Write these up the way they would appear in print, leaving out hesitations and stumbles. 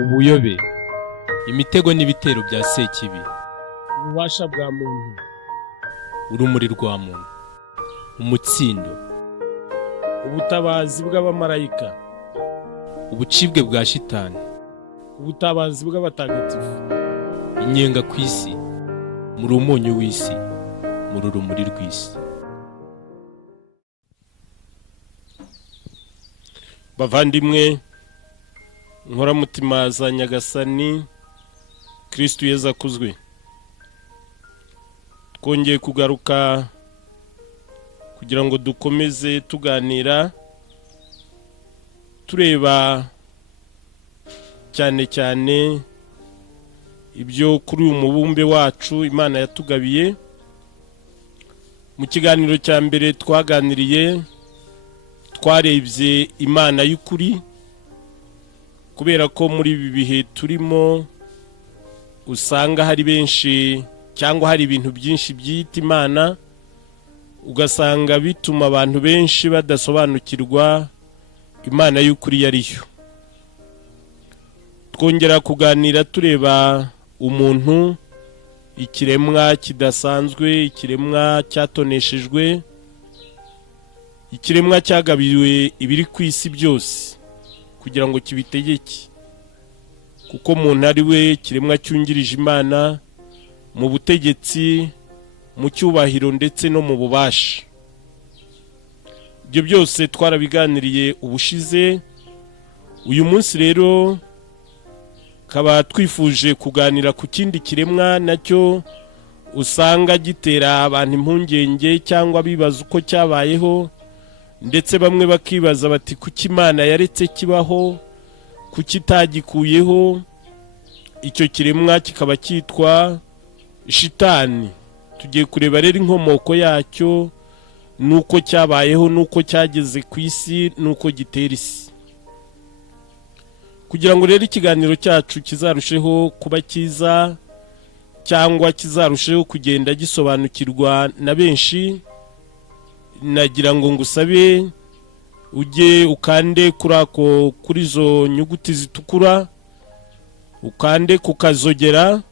ubuyobe, imitego n'ibitero bya Sekibi, ububasha bwa muntu, urumuri rwa muntu, umutsindo, ubutabazi bw'abamarayika, ubucibwe bwa shitani, ubutabazi bw'abatagatifu, inyenga ku isi, muri umunyu w'isi, muri urumuri rw'isi. bavandimwe, nkoramutima za Nyagasani Kristu Yezu akuzwe, twongeye kugaruka kugira ngo dukomeze tuganira tureba cyane cyane ibyo kuri uyu mubumbe wacu Imana yatugabiye. Mu kiganiro cya mbere twaganiriye twarebye Imana y'ukuri, kubera ko muri ibi bihe turimo usanga hari benshi cyangwa hari ibintu byinshi byita Imana, ugasanga bituma abantu benshi badasobanukirwa Imana y'ukuri yariyo. Twongera kuganira tureba umuntu, ikiremwa kidasanzwe, ikiremwa cyatoneshejwe, ikiremwa cyagabiwe ibiri ku isi byose kugira ngo kibitegeke, kuko umuntu ari we kiremwa cyungirije Imana mu butegetsi, mu cyubahiro ndetse no mu bubasha. Ibyo byose twarabiganiriye ubushize. Uyu munsi rero kaba twifuje kuganira ku kindi kiremwa nacyo usanga gitera abantu impungenge cyangwa bibaza uko cyabayeho, ndetse bamwe bakibaza bati kuki Imana yaretse kibaho, kuki itagikuyeho. Icyo kiremwa kikaba cyitwa shitani. Tugiye kureba rero inkomoko yacyo, nuko cyabayeho, nuko cyageze ku isi, nuko gitera isi. Kugira ngo rero ikiganiro cyacu kizarusheho kuba cyiza cyangwa kizarusheho kugenda gisobanukirwa na benshi, nagira ngo ngusabe ujye ukande kuri izo nyuguti zitukura, ukande kukazogera,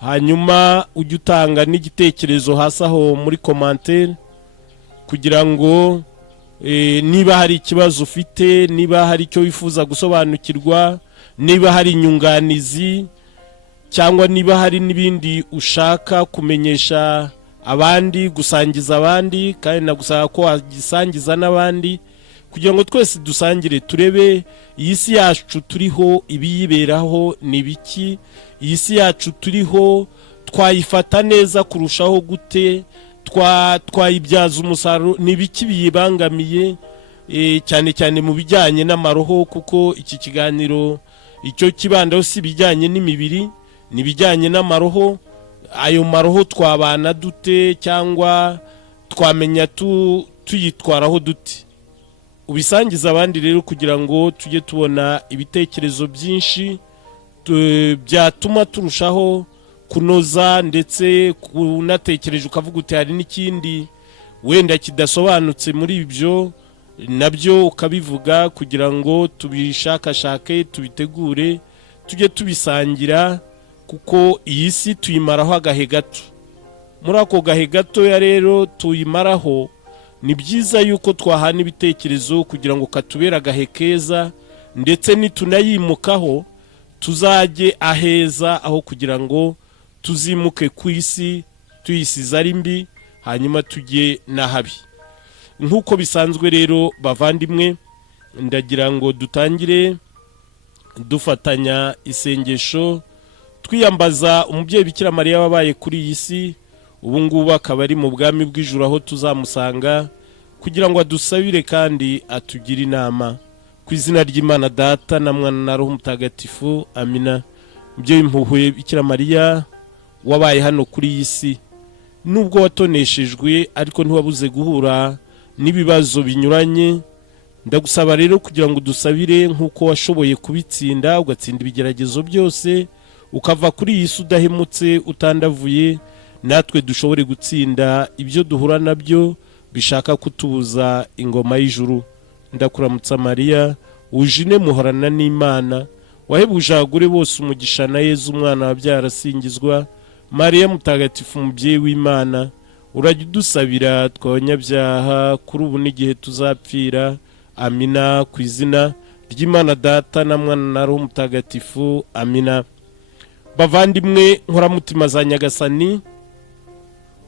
hanyuma ujye utanga n'igitekerezo hasi aho muri commentaire, kugira ngo niba hari ikibazo ufite, niba hari icyo wifuza gusobanukirwa, niba hari inyunganizi, cyangwa niba hari n'ibindi ushaka kumenyesha abandi, gusangiza abandi, kandi nagusaba ko wagisangiza n'abandi, kugira ngo twese dusangire turebe iyi si yacu turiho ibiyiberaho ni biki, iyi si yacu turiho twayifata neza kurushaho gute, twayibyaza umusaruro, ni biki biyibangamiye, cyane cyane mu bijyanye n'amaroho, kuko iki kiganiro icyo kibandaho si bijyanye n'imibiri, ni bijyanye n'amaroho. Ayo maroho twabana dute cyangwa twamenya tuyitwaraho dute. Ubisangiza abandi rero kugira ngo tujye tubona ibitekerezo byinshi byatuma turushaho kunoza, ndetse kunatekereje ukavuga uti hari n'ikindi wenda kidasobanutse muri ibyo, nabyo ukabivuga, kugira ngo tubishakashake, tubitegure, tujye tubisangira, kuko iyi si tuyimaraho agahe gato. Muri ako gahe gatoya rero tuyimaraho, ni byiza yuko twahana ibitekerezo kugira ngo katubere agahe keza, ndetse nitunayimukaho tuzajye aheza, aho kugira ngo tuzimuke ku isi tuyisize ari mbi hanyuma tujye n'ahabi. Nk'uko bisanzwe rero bavandimwe, ndagira ngo dutangire dufatanya isengesho twiyambaza umubyeyi Bikira Mariya wabaye kuri iyi si, ubu ngubu akaba ari mu bwami bw'ijuru aho tuzamusanga, kugira ngo adusabire kandi atugire inama. Ku izina ry'Imana Data na Mwana na Roho Mutagatifu, amina. Mubyeyi impuhwe Bikira Mariya wabaye hano kuri iyi si, nubwo watoneshejwe ariko ntiwabuze guhura n'ibibazo binyuranye, ndagusaba rero kugira ngo dusabire nk'uko washoboye kubitsinda, ugatsinda ibigeragezo byose, ukava kuri iyi si udahemutse, utandavuye, natwe dushobore gutsinda ibyo duhura nabyo bishaka kutubuza ingoma y'ijuru. Ndakuramutsa Mariya, ujine muhorana n'Imana, wahebuje abagore bose umugisha, na Yezu umwana wabyara asingizwa. Mariya mutagatifu umubyeyi w'Imana, urajya udusabira tw'abanyabyaha kuri ubu n'igihe tuzapfira. Amina. Ku izina ry'Imana Data na Mwana na Roho Mutagatifu. Amina. Bavandimwe nkoramutima za Nyagasani,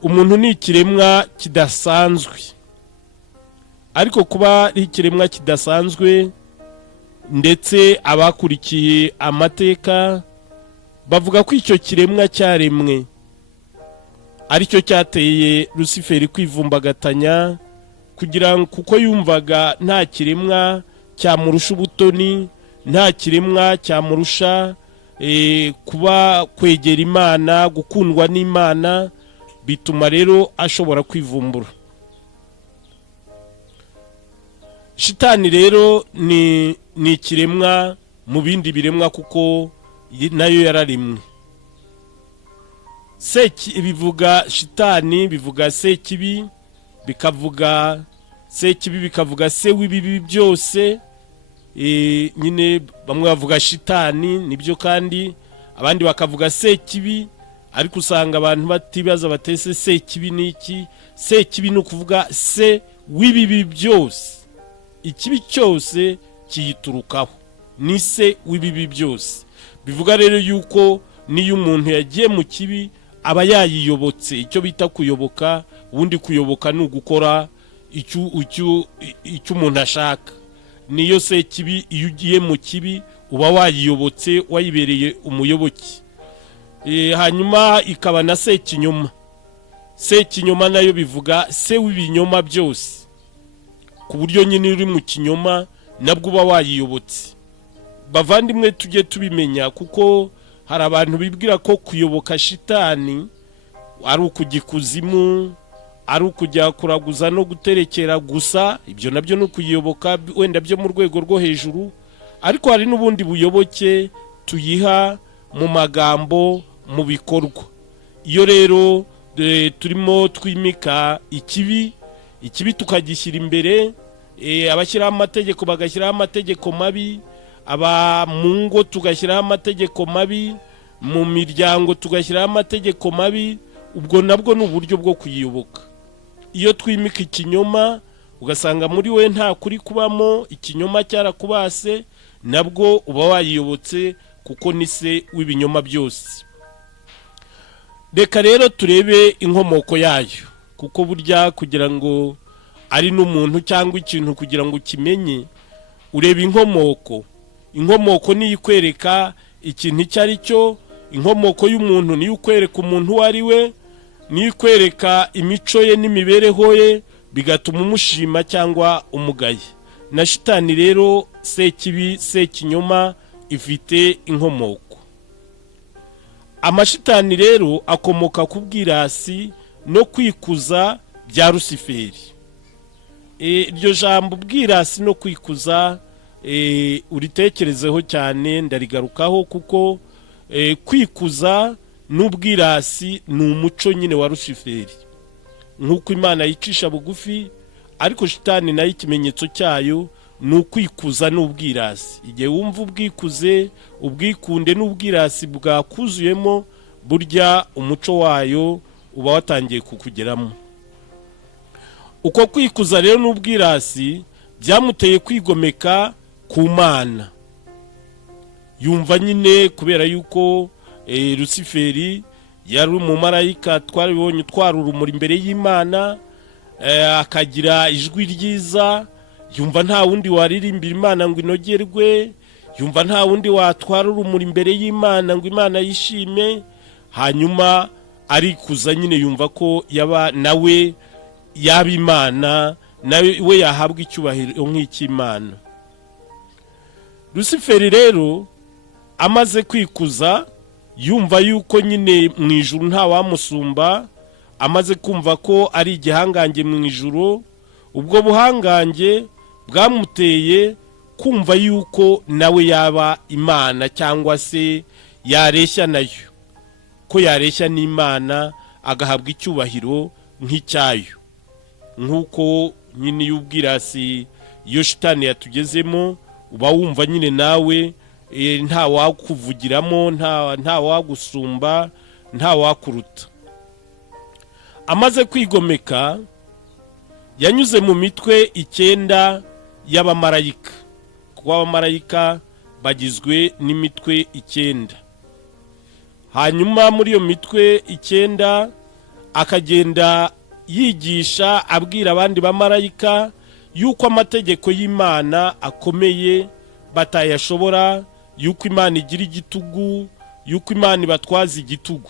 umuntu ni ikiremwa kidasanzwe, ariko kuba ari ikiremwa kidasanzwe ndetse abakurikiye amateka bavuga ko icyo kiremwa cyaremwe aricyo cyateye Lusiferi kwivumbagatanya, kugira ngo kuko yumvaga nta kiremwa cyamurusha ubutoni, nta kiremwa cyamurusha kuba kwegera Imana, gukundwa n'Imana, bituma rero ashobora kwivumbura. Shitani rero ni ikiremwa mu bindi biremwa kuko nayo yararemwe. Bivuga shitani, bivuga sekibi, bikavuga sekibi, bikavuga se w'ibibi byose. Nyine bamwe bavuga shitani nibyo, kandi abandi bakavuga sekibi, ariko usanga abantu batibaza batese sekibi ni iki. Sekibi ni ukuvuga se w'ibibi byose, ikibi cyose kiyiturukaho, ni se w'ibibi byose. Bivuga rero yuko niyo umuntu yagiye mu kibi aba yayiyobotse, icyo bita kuyoboka. Ubundi kuyoboka ni ugukora icyo umuntu ashaka. Niyo se kibi, iyo ugiye mu kibi uba wayiyobotse, wayibereye umuyoboke. Hanyuma ikaba na se kinyoma. Se kinyoma nayo bivuga se w'ibinyoma byose, ku buryo nyine uri mu kinyoma nabwo uba wayiyobotse. Bavandimwe tujye tubimenya, kuko hari abantu bibwira ko kuyoboka shitani ari ukujya ikuzimu, ari ukujya kuraguza no guterekera gusa. Ibyo nabyo ni ukuyoboka wenda byo mu rwego rwo hejuru, ariko hari n'ubundi buyoboke tuyiha mu magambo, mu bikorwa. Iyo rero turimo twimika ikibi tukagishyira imbere, abashyiraho amategeko bagashyiraho amategeko mabi, aba mu ngo tugashyiraho amategeko mabi, mu miryango tugashyiraho amategeko mabi, ubwo nabwo ni uburyo bwo kuyiyoboka. Iyo twimika ikinyoma ugasanga muri we nta kuri kubamo, ikinyoma cyarakubase, nabwo uba wayiyobotse, kuko ni se w'ibinyoma byose. Reka rero turebe inkomoko yayo, kuko burya kugira ngo ari n'umuntu cyangwa ikintu kugira ngo ukimenye ureba inkomoko. Inkomoko niyo ikwereka ikintu icyo ari cyo. Inkomoko y'umuntu niyo ikwereka umuntu uwo ari we, niyo ikwereka imico ye n'imibereho ye, bigatuma umushima cyangwa umugaye. Na shitani rero sekibi, sekinyoma, ifite inkomoko. Amashitani rero akomoka ku bwirasi no kwikuza bya Lusiferi. Iryo jambo bwirasi no kwikuza uritekerezeho cyane, ndarigarukaho, kuko kwikuza n'ubwirasi ni umuco nyine wa Lusiferi. Nk'uko Imana yicisha bugufi, ariko shitani nayo ikimenyetso cyayo ni ukwikuza n'ubwirasi. Igihe wumva ubwikuze, ubwikunde n'ubwirasi bwakuzuyemo, burya umuco wayo uba watangiye kukugeramo. Uko kwikuza rero n'ubwirasi byamuteye kwigomeka ku Mana. Yumva nyine kubera yuko Lusiferi yari umumarayika, twaribonye utwara urumuri imbere y'Imana, akagira ijwi ryiza, yumva nta wundi waririmbira Imana ngo inogerwe, yumva nta wundi watwara urumuri imbere y'Imana ngo Imana yishime. Hanyuma arikuza nyine, yumva ko nawe yaba Imana, nawe we yahabwa icyubahiro nk'icy'Imana. Lusiferi rero amaze kwikuza, yumva yuko nyine mu ijuru nta wamusumba, amaze kumva ko ari igihangange mu ijuru, ubwo buhangange bwamuteye kumva yuko nawe yaba Imana, cyangwa se yareshya nayo, ko yareshya n'Imana agahabwa icyubahiro nk'icyayo. Nk'uko nyine y'ubwirasi iyo shitani yatugezemo, uba wumva nyine nawe nta wakuvugiramo, nta wagusumba, nta wakuruta. Amaze kwigomeka yanyuze mu mitwe 9 y'abamarayika, kuko abamarayika bagizwe n'imitwe 9. Hanyuma muri iyo mitwe 9 akagenda yigisha abwira abandi bamarayika yuko amategeko y'Imana akomeye batayashobora, yuko Imana igira igitugu, yuko Imana ibatwaza igitugu.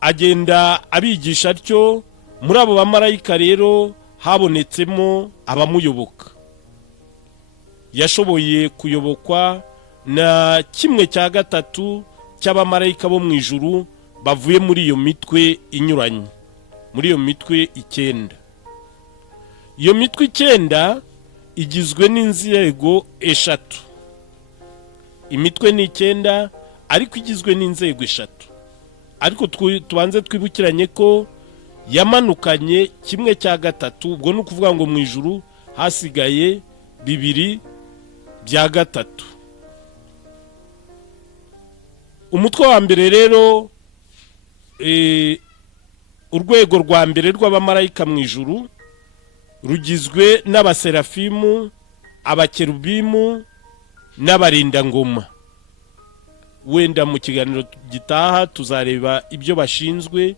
Agenda abigisha atyo. Muri abo bamarayika rero habonetsemo abamuyoboka. Yashoboye kuyobokwa na 1/3 cy'abamarayika bo mu ijuru bavuye muri iyo mitwe inyuranye, muri iyo mitwe 9. Iyo mitwe 9 igizwe n'inzego 3. Imitwe ni 9 ariko igizwe n'inzego 3. Ariko tubanze twibukiranye ko yamanukanye 1/3, ubwo no kuvuga ngo mu ijuru hasigaye 2/3. Umutwe wa mbere rero, urwego rwa mbere rw'abamarayika mu ijuru rugizwe n'abaserafimu, abakerubimu n'abarindangoma. Wenda mu kiganiro gitaha tuzareba ibyo bashinzwe,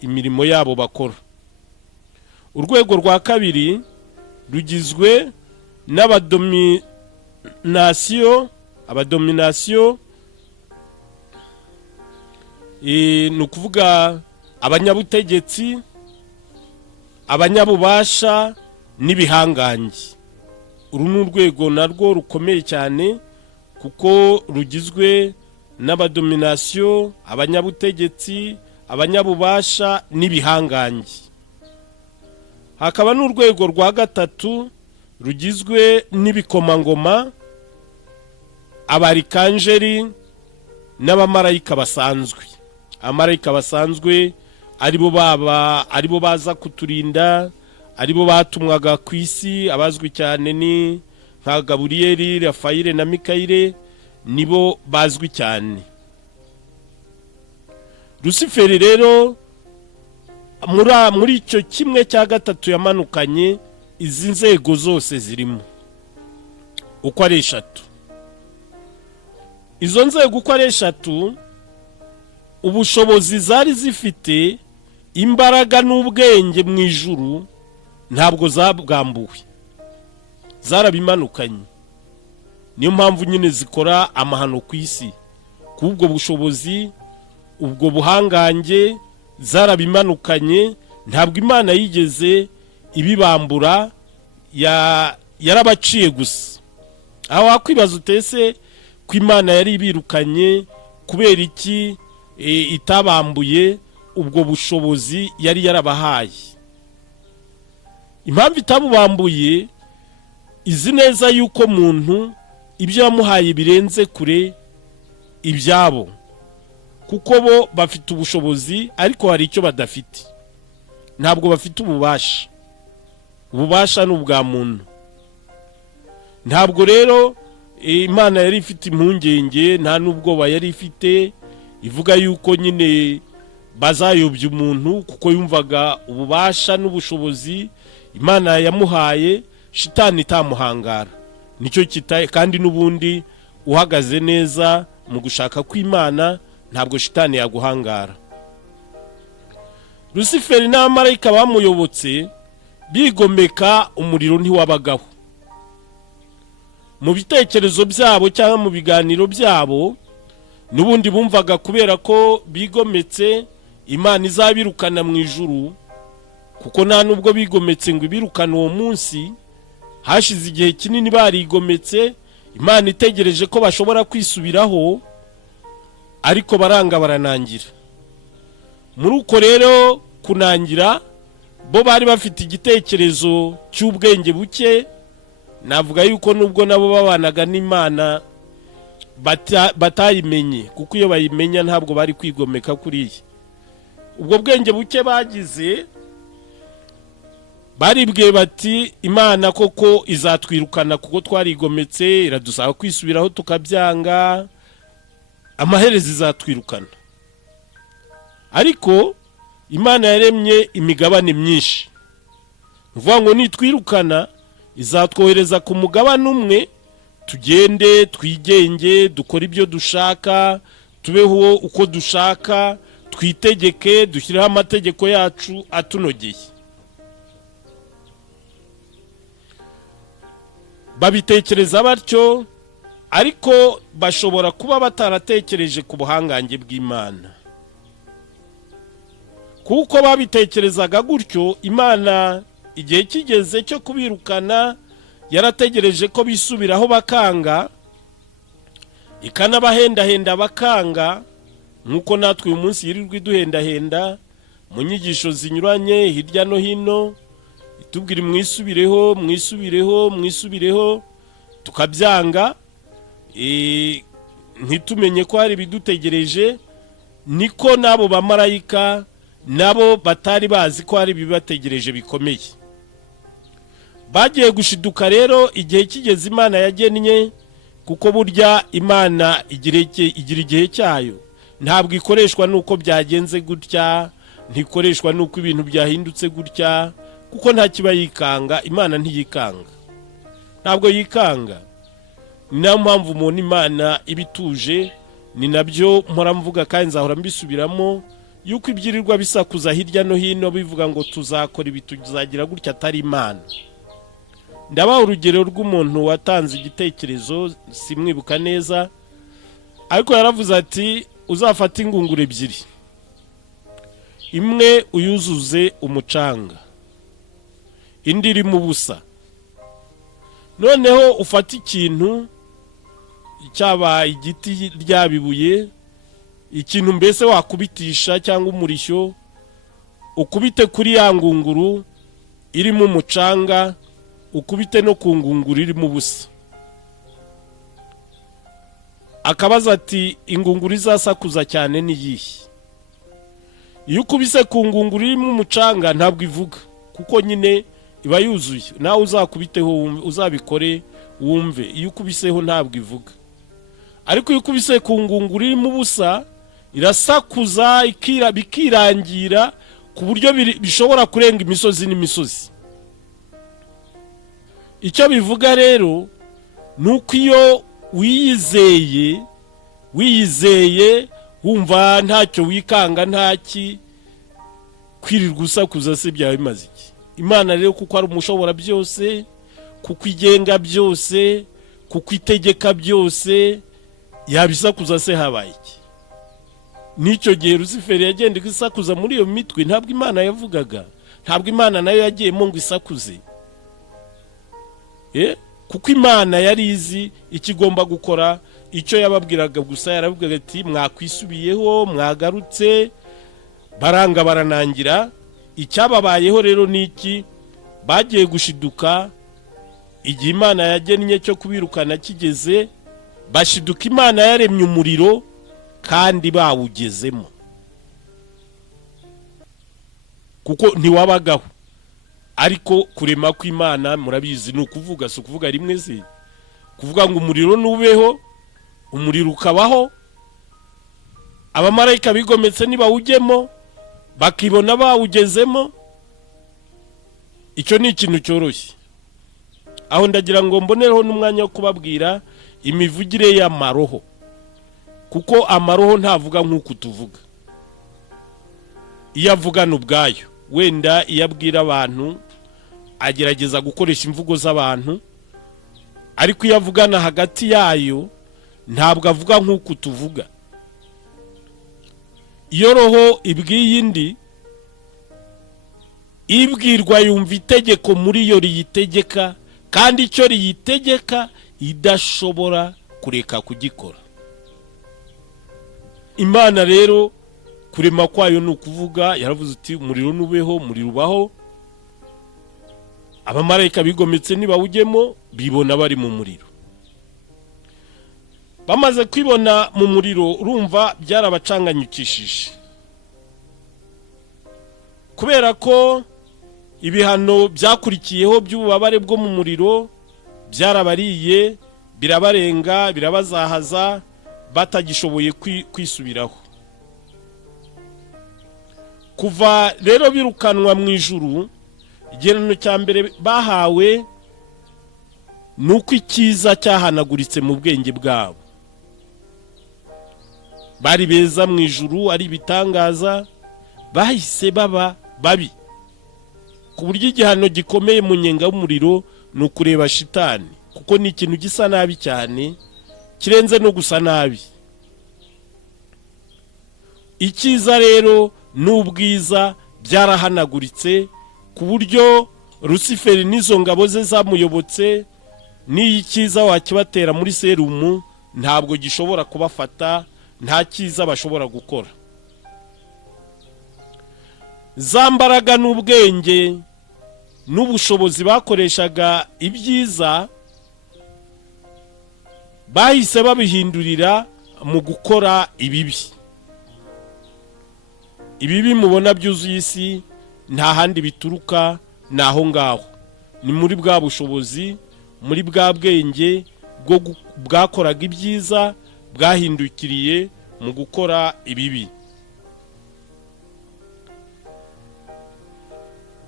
imirimo yabo bakora. Urwego rwa kabiri rugizwe n'abadominasiyo, ni ukuvuga abanyabutegetsi, abanyabubasha n'ibihangange. Uru ni urwego narwo rukomeye cyane kuko rugizwe n'abadominasiyo, abanyabutegetsi, abanyabubasha n'ibihangange. Hakaba n'urwego rwa gatatu rugizwe n'ibikomangoma, abarikanjeri n'abamarayika basanzwe. Abamarayika basanzwe aribo baza kuturinda, aribo batumwaga ku isi, abazwi cyane ni nka Gaburiyeli, Rafayeli na Mikayire, nibo bazwi cyane. Lusiferi rero muri icyo 1/3 yamanukanye izi nzego zose zirimo uko ari 3. Izo nzego uko ari 3 ubushobozi zari zifite, imbaraga n'ubwenge mu ijuru ntabwo zabwambuwe, zarabimanukanye. Niyo mpamvu nyine zikora amahano ku isi. Kubwo bushobozi, ubwo buhangange zarabimanukanye, ntabwo Imana yigeze ibibambura, yarabaciye gusa. Aho wakwibaza utese ko Imana yari ibirukanye kubera iki itabambuye ubwo bushobozi yari yarabahaye. Impamvu itabubambuye, izi neza yuko muntu ibyo yamuhaye birenze kure ibyabo, kuko bo bafite ubushobozi ariko hari icyo badafite. Ntabwo bafite ububasha. Ububasha ni ubwa muntu. Ntabwo rero Imana yari ifite impungenge, nta n'ubwoba yari ifite ivuga yuko nyine bazayobya umuntu, kuko yumvaga ububasha n'ubushobozi Imana yamuhaye shitani itamuhangara. Nicyo kitaye, kandi n'ubundi uhagaze neza mu gushaka kw'Imana ntabwo shitani yaguhangara. Lusiferi n'abamarayika bamuyobotse bigomeka, umuriro ntiwabagaho. Mu bitekerezo byabo cyangwa mu biganiro byabo, n'ubundi bumvaga kubera ko bigometse Imana izabirukana mu ijuru, kuko nta nubwo bigometse ngo ibirukane uwo munsi. Hashize igihe kinini barigometse, Imana itegereje ko bashobora kwisubiraho, ariko baranga baranangira. Muri uko rero kunangira, bo bari bafite igitekerezo cy'ubwenge buke. Navuga yuko nubwo nabo babanaga n'Imana batayimenye, kuko iyo bayimenya ntabwo bari kwigomeka kuriya. Ubwo bwenge buke bagize baribwiye bati imana koko izatwirukana kuko twarigometse, iradusaba kwisubiraho tukabyanga, amaherezo izatwirukana. Ariko imana yaremye imigabane myinshi, uvuga ngo nitwirukana izatwohereza ku mugabane umwe, tugende twigenge, dukora ibyo dushaka, tubeho uko dushaka, twitegeke, dushyireho amategeko yacu atunogeye. Babitekereza batyo, ariko bashobora kuba bataratekereje ku buhangange bw'Imana. Kuko babitekerezaga gutyo, Imana igihe kigeze cyo kubirukana yarategereje ko bisubiraho bakanga, ikanabahendahenda bakanga, nkuko natwe uyu munsi yirirwa iduhendahenda mu nyigisho zinyuranye hirya no hino, itubwira mwisubireho mwisubireho mwisubireho, tukabyanga, ntitumenye ko hari bidutegereje. Niko nabo bamarayika nabo batari bazi ko hari bibategereje bikomeye. Bagiye gushiduka rero igihe kigeze Imana yagennye, kuko burya Imana igira igihe cyayo, ntabwo ikoreshwa nuko byagenze gutya, ntikoreshwa nuko ibintu byahindutse gutya, kuko nta kiba yikanga. Imana ntiyikanga, ntabwo yikanga. Niyo mpamvu umuntu Imana ibituje, ni nabyo mpora mvuga kandi nzahora mbisubiramo, yuko ibyirirwa bisakuza hirya no hino bivuga ngo tuzakora ibi tuzagira gutya atari Imana. Ndabaha urugero rw'umuntu watanze igitekerezo, simwibuka neza, ariko yaravuze ati uzafata ingunguru ebyiri, imwe uyuzuze umucanga, indi irimo ubusa, noneho ufata ikintu cyaba igiti ryabibuye, ikintu mbese wakubitisha cyangwa umurishyo, ukubite kuri ya ngunguru irimo umucanga, ukubite no ku ngunguru irimo ubusa. Akabaza ati ingunguru izasakuza cyane ni iyihe? Iyo ukubise ku ngunguru irimo umucanga ntabwo ivuga, kuko nyine iba yuzuye. Nawe uzakubiteho uzabikore wumve, iyo ukubiseho ntabwo ivuga. Ariko iyo ukubise ku ngunguru irimo ubusa irasakuza, bikirangira ku buryo bishobora kurenga imisozi n'imisozi. Icyo bivuga rero nuko iyo wiyizeye wumva ntacyo wikanga, ntaki kwirirwa usakuza se byawe bimaze iki? Imana rero kuko ari umushobora byose, kuko igenga byose, kuko itegeka byose, yabisakuza se habaye iki? N'icyo gihe Rusiferi yagenda isakuza muri iyo mitwe, ntabwo Imana yavugaga, ntabwo Imana nayo yagiyemo ngo isakuze. Kuko Imana yari izi ikigomba gukora, icyo yababwiraga gusa yaravugaga ati mwakwisubiyeho, mwagarutse, baranga baranangira. Icyababayeho rero niki? Bagiye gushiduka, igihe Imana yagennye cyo kubirukana kigeze, bashiduka Imana yaremye umuriro kandi bawugezemo, kuko ntiwabagaho. Ariko kurema kw'Imana murabizi ni ukuvuga, si ukuvuga rimwe se, kuvuga ngo umuriro nubeho, umuriro ukabaho, abamarayika bigometse nibawugemo bakibona bawugezemo. Icyo ni ikintu cyoroshye. Aho ndagira ngo mbonereho n'umwanya wo kubabwira imivugire y'amaroho, kuko amaroho ntavuga nk'uko tuvuga. Iyo avugana ubwayo, wenda iyo abwira abantu agerageza gukoresha imvugo z'abantu, ariko iyo avugana hagati yayo ntabwo avuga nk'uko tuvuga. Iyo roho ibwiye indi, ibwirwa yumva itegeko muri yo riyitegeka, kandi icyo riyitegeka idashobora kureka kugikora. Imana rero kurema kwayo ni ukuvuga, yaravuze ati umuriro nubeho, umuriro ubaho. Abamarayika bigometse nibawugemo bibona bari mu muriro. Bamaze kwibona mu muriro, urumva byarabacanganyukishije, kubera ko ibihano byakurikiyeho by'ububabare bwo mu muriro byarabariye, birabarenga, birabazahaza, batagishoboye kwisubiraho. Kuva rero birukanwa mu ijuru, igihano cya mbere bahawe ni uko icyiza cyahanaguritse mu bwenge bwabo. Bari beza mu ijuru, ari ibitangaza, bahise baba babi, ku buryo igihano gikomeye mu nyenga y'umuriro ni ukureba shitani, kuko ni ikintu gisa nabi cyane, kirenze no gusa nabi. Icyiza rero n'ubwiza byarahanaguritse, ku buryo Rusiferi n'izo ngabo ze zamuyobotse, n'icyiza wakibatera muri serumu ntabwo gishobora kubafata, nta cyiza bashobora gukora. Za mbaraga n'ubwenge n'ubushobozi bakoreshaga ibyiza, bahise babihindurira mu gukora ibibi. Ibibi mubona byuzuye isi nta handi bituruka, naho ngaho ni muri bwa bushobozi, muri bwa bwenge bwakoraga ibyiza, bwahindukiriye mu gukora ibibi.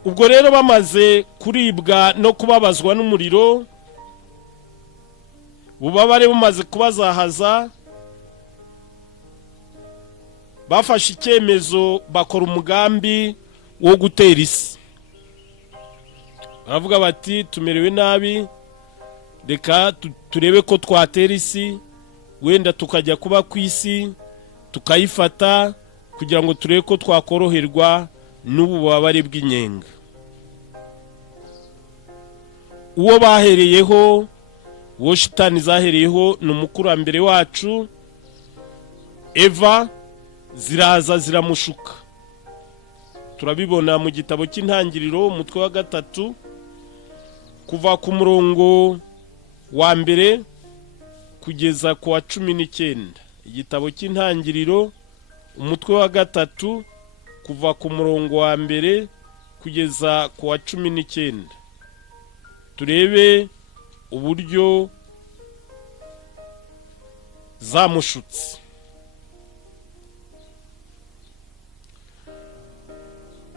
Ubwo rero bamaze kuribwa no kubabazwa n'umuriro, ububabare bumaze kubazahaza, bafashe icyemezo, bakora umugambi wo gutera isi. Baravuga bati tumerewe nabi, reka turebe ko twatera isi, wenda tukajya kuba ku isi, tukayifata, kugira ngo turebe ko twakoroherwa n'ububabare bw'inyenga. Uwo bahereyeho, uwo shitani zahereyeho ni umukurambere wacu Eva, ziraza ziramushuka. Turabibona mu gitabo cy'Intangiriro umutwe wa 3 kuva ku murongo wa mbere kugeza ku wa 19. Igitabo cy'Intangiriro umutwe wa 3 kuva ku murongo wa mbere kugeza ku wa 19. Turebe uburyo zamushutse.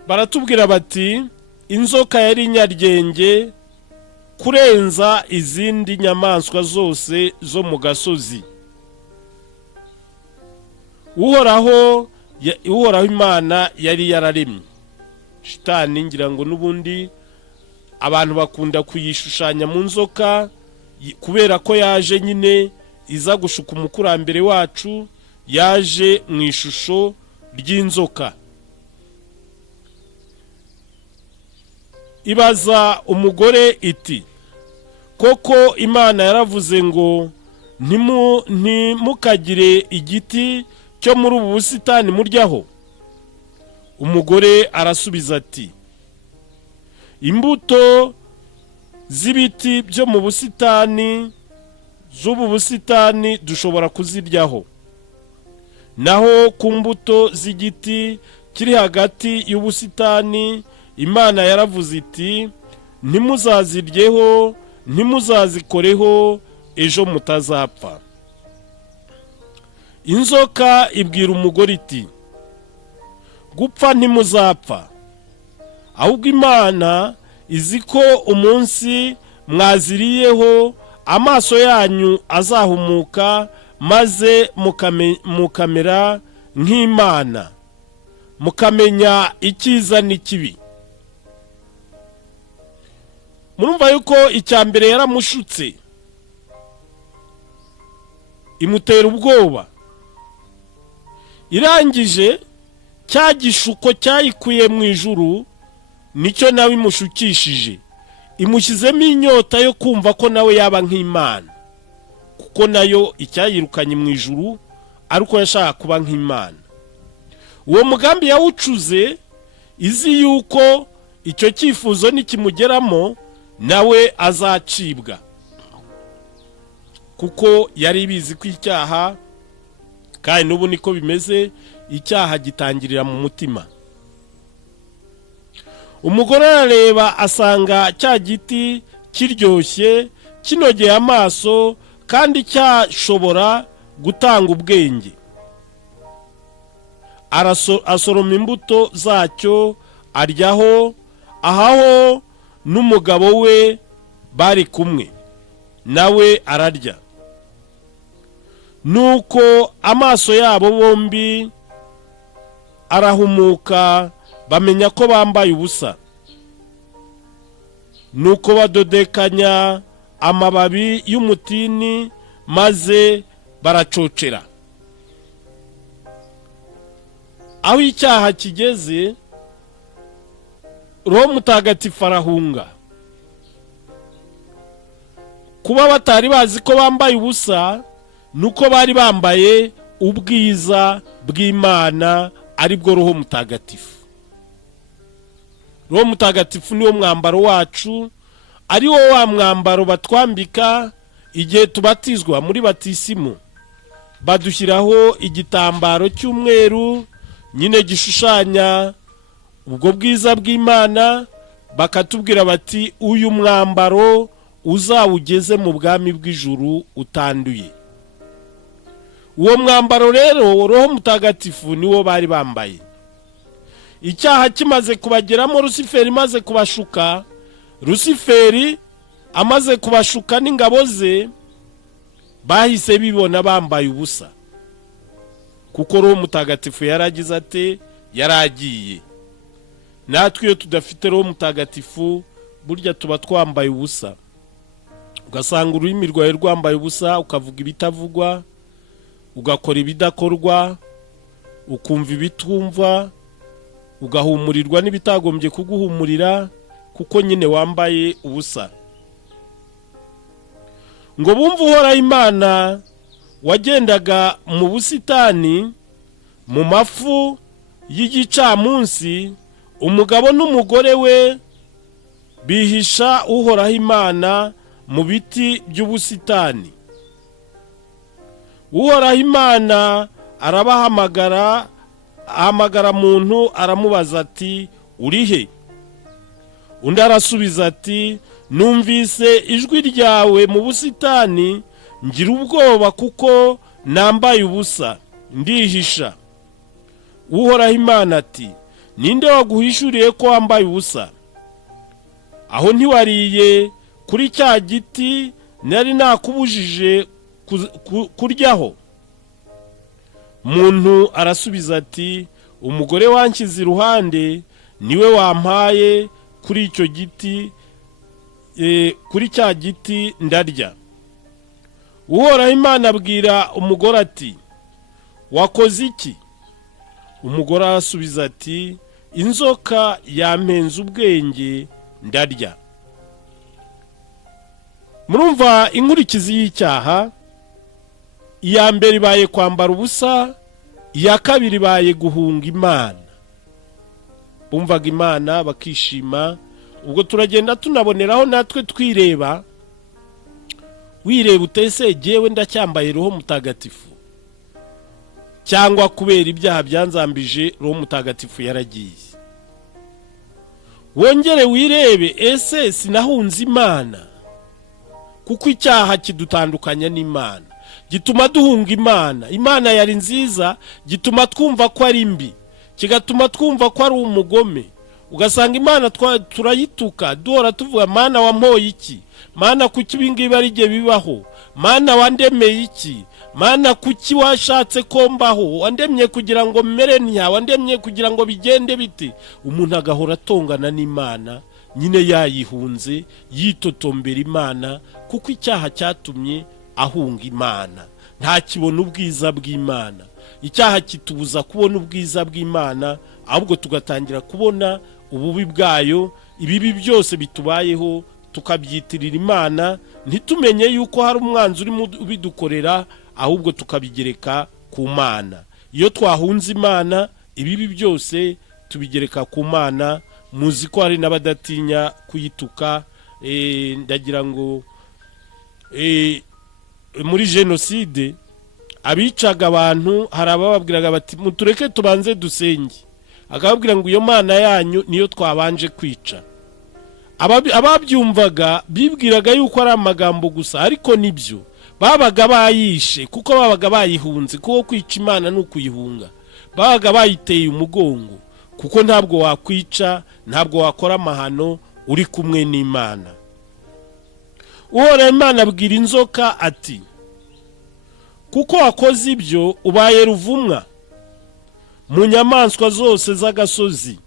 Baratubwira bati inzoka yari inyaryenge kurenza izindi nyamaswa zose zo mu gasozi. Uhoraho Imana yari yararemye. Shitani ngira ngo n'ubundi abantu bakunda kuyishushanya mu nzoka, kubera ko yaje nyine iza gushuka umukurambere wacu, yaje mu ishusho ry'inzoka. Ibaza umugore iti, koko Imana yaravuze ngo ntimukagire igiti cyo muri ubu busitani muryaho? Umugore arasubiza ati, imbuto z'ibiti byo mu busitani z'ubu busitani dushobora kuziryaho, naho ku mbuto z'igiti kiri hagati y'ubusitani Imana yaravuze iti, ntimuzaziryeho, ntimuzazikoreho, ejo mutazapfa. Inzoka ibwira umugore iti, gupfa ntimuzapfa, ahubwo Imana izi ko umunsi mwaziriyeho amaso yanyu azahumuka, maze mukamera nk'Imana, mukamenya icyiza n'ikibi. Murumva yuko icya mbere yaramushutse, imutera ubwoba, irangije cya gishuko cyayikuye mu ijuru nicyo nawe imushukishije, imushyizemo inyota yo kumva ko nawe yaba nk'Imana, kuko nayo icyayirukanye mu ijuru ariko yashaka kuba nk'Imana. Uwo mugambi yawucuze izi yuko icyo cyifuzo nikimugeramo nawe azacibwa, kuko yari ibizi ko icyaha, kandi n'ubu niko bimeze, icyaha gitangirira mu mutima. umugore arareba asanga cya giti kiryoshye kinogeye amaso kandi cyashobora gutanga ubwenge. Asoroma imbuto zacyo aryaho, ahaho n'umugabo we bari kumwe, nawe ararya. Nuko amaso yabo bombi arahumuka, bamenya ko bambaye ubusa. Nuko badodekanya amababi y'umutini maze baracocera. Aho icyaha kigeze, Roho Mutagatifu arahunga. Kuba batari bazi ko bambaye ubusa, nuko bari bambaye ubwiza bw'Imana, ari bwo Roho Mutagatifu. Roho Mutagatifu niwo mwambaro wacu, ari wo wa mwambaro batwambika igihe tubatizwa muri batisimo. Badushyiraho igitambaro cy'umweru nyine gishushanya ubwo bwiza bw'Imana, bakatubwira bati uyu mwambaro uzawugeze mu bwami bw'ijuru utanduye. Uwo mwambaro rero Roho Mutagatifu niwo bari bambaye. Icyaha kimaze kubageramo, Rusiferi maze kubashuka, Rusiferi amaze kubashuka n'ingabo ze, bahise bibona bambaye ubusa, kuko Roho Mutagatifu yaragize ate, yaragiye. Natwe iyo tudafite Roho Mutagatifu burya tuba twambaye ubusa. Ugasanga ururimi rwawe rwambaye ubusa, ukavuga ibitavugwa, ugakora ibidakorwa, ukumva ibitumva, ugahumurirwa n'ibitagombye kuguhumurira, kuko nyine wambaye ubusa. Ngo bumve Uhoraho Imana wagendaga mu busitani mu mafu y'igicamunsi, umugabo n'umugore we bihisha Uhoraho Imana mu biti by'ubusitani. Uhoraho Imana arabahamagara, ahamagara muntu aramubaza ati urihe? Undi arasubiza ati numvise ijwi ryawe mu busitani, ngira ubwoba kuko nambaye ubusa ndihisha. Uhoraho Imana ati ninde waguhishuriye ko wambaye ubusa? Aho ntiwariye kuri cya giti nari nakubujije kuryaho? Muntu arasubiza ati umugore wanshyize iruhande niwe wampaye kuri icyo giti, kuri cya giti ndarya. Uhoraho Imana abwira umugore ati wakoze iki? Umugore arasubiza ati inzoka yampenze ubwenge ndarya. Murumva inkurikizi y'icyaha. Iya mbere ibaye kwambara ubusa, iya kabiri ibaye guhunga Imana. Bumvaga Imana bakishima. Ubwo turagenda tunaboneraho natwe twireba. Wireba utese jewe ndacyambaye Roho Mutagatifu, cyangwa kubera ibyaha byanzambije Roho Mutagatifu yaragiye? Wongere wirebe, ese sinahunze Imana? Kuko icyaha kidutandukanya n'Imana, gituma duhunga Imana. Imana yari nziza, gituma twumva ko ari mbi, kigatuma twumva ko ari umugome. Ugasanga Imana turayituka, duhora tuvuga Mana wampoye iki? Mana kuki ibingibi ari gihe bibaho? Mana wandemeye iki? Mana kuki washatse ko mbaho? Wandemye kugira ngo mmere ntya, wandemye kugira ngo bigende bite? Umuntu agahora atongana n'Imana, nyine yayihunze, yitotombera Imana, kuko icyaha cyatumye ahunga Imana. Nta kibona ubwiza bw'Imana. Icyaha kitubuza kubona ubwiza bw'Imana, ahubwo tugatangira kubona ububi bwayo. Ibibi byose bitubayeho tukabyitirira Imana, ntitumenye yuko hari umwanzi urimo ubidukorera, ahubwo tukabigereka ku Mana. Iyo twahunze Imana, ibibi byose tubigereka ku Mana. Muzi ko hari n'abadatinya kuyituka. Ndagira ngo muri jenoside abicaga abantu hari abababwiraga bati mutureke tubanze dusenge. akababwira ngo iyo mana yanyu niyo twabanje kwica. Ababyumvaga bibwiraga yuko ari amagambo gusa, ariko nibyo babaga bayishe, kuko babaga bayihunze, kuko kwica imana ni ukuyihunga. Babaga bayiteye umugongo, kuko ntabwo wakwica, ntabwo wakora amahano uri kumwe n'Imana. Uhoraho Imana abwira inzoka ati, kuko wakoze ibyo ubaye ruvumwa mu nyamaswa zose z'agasozi,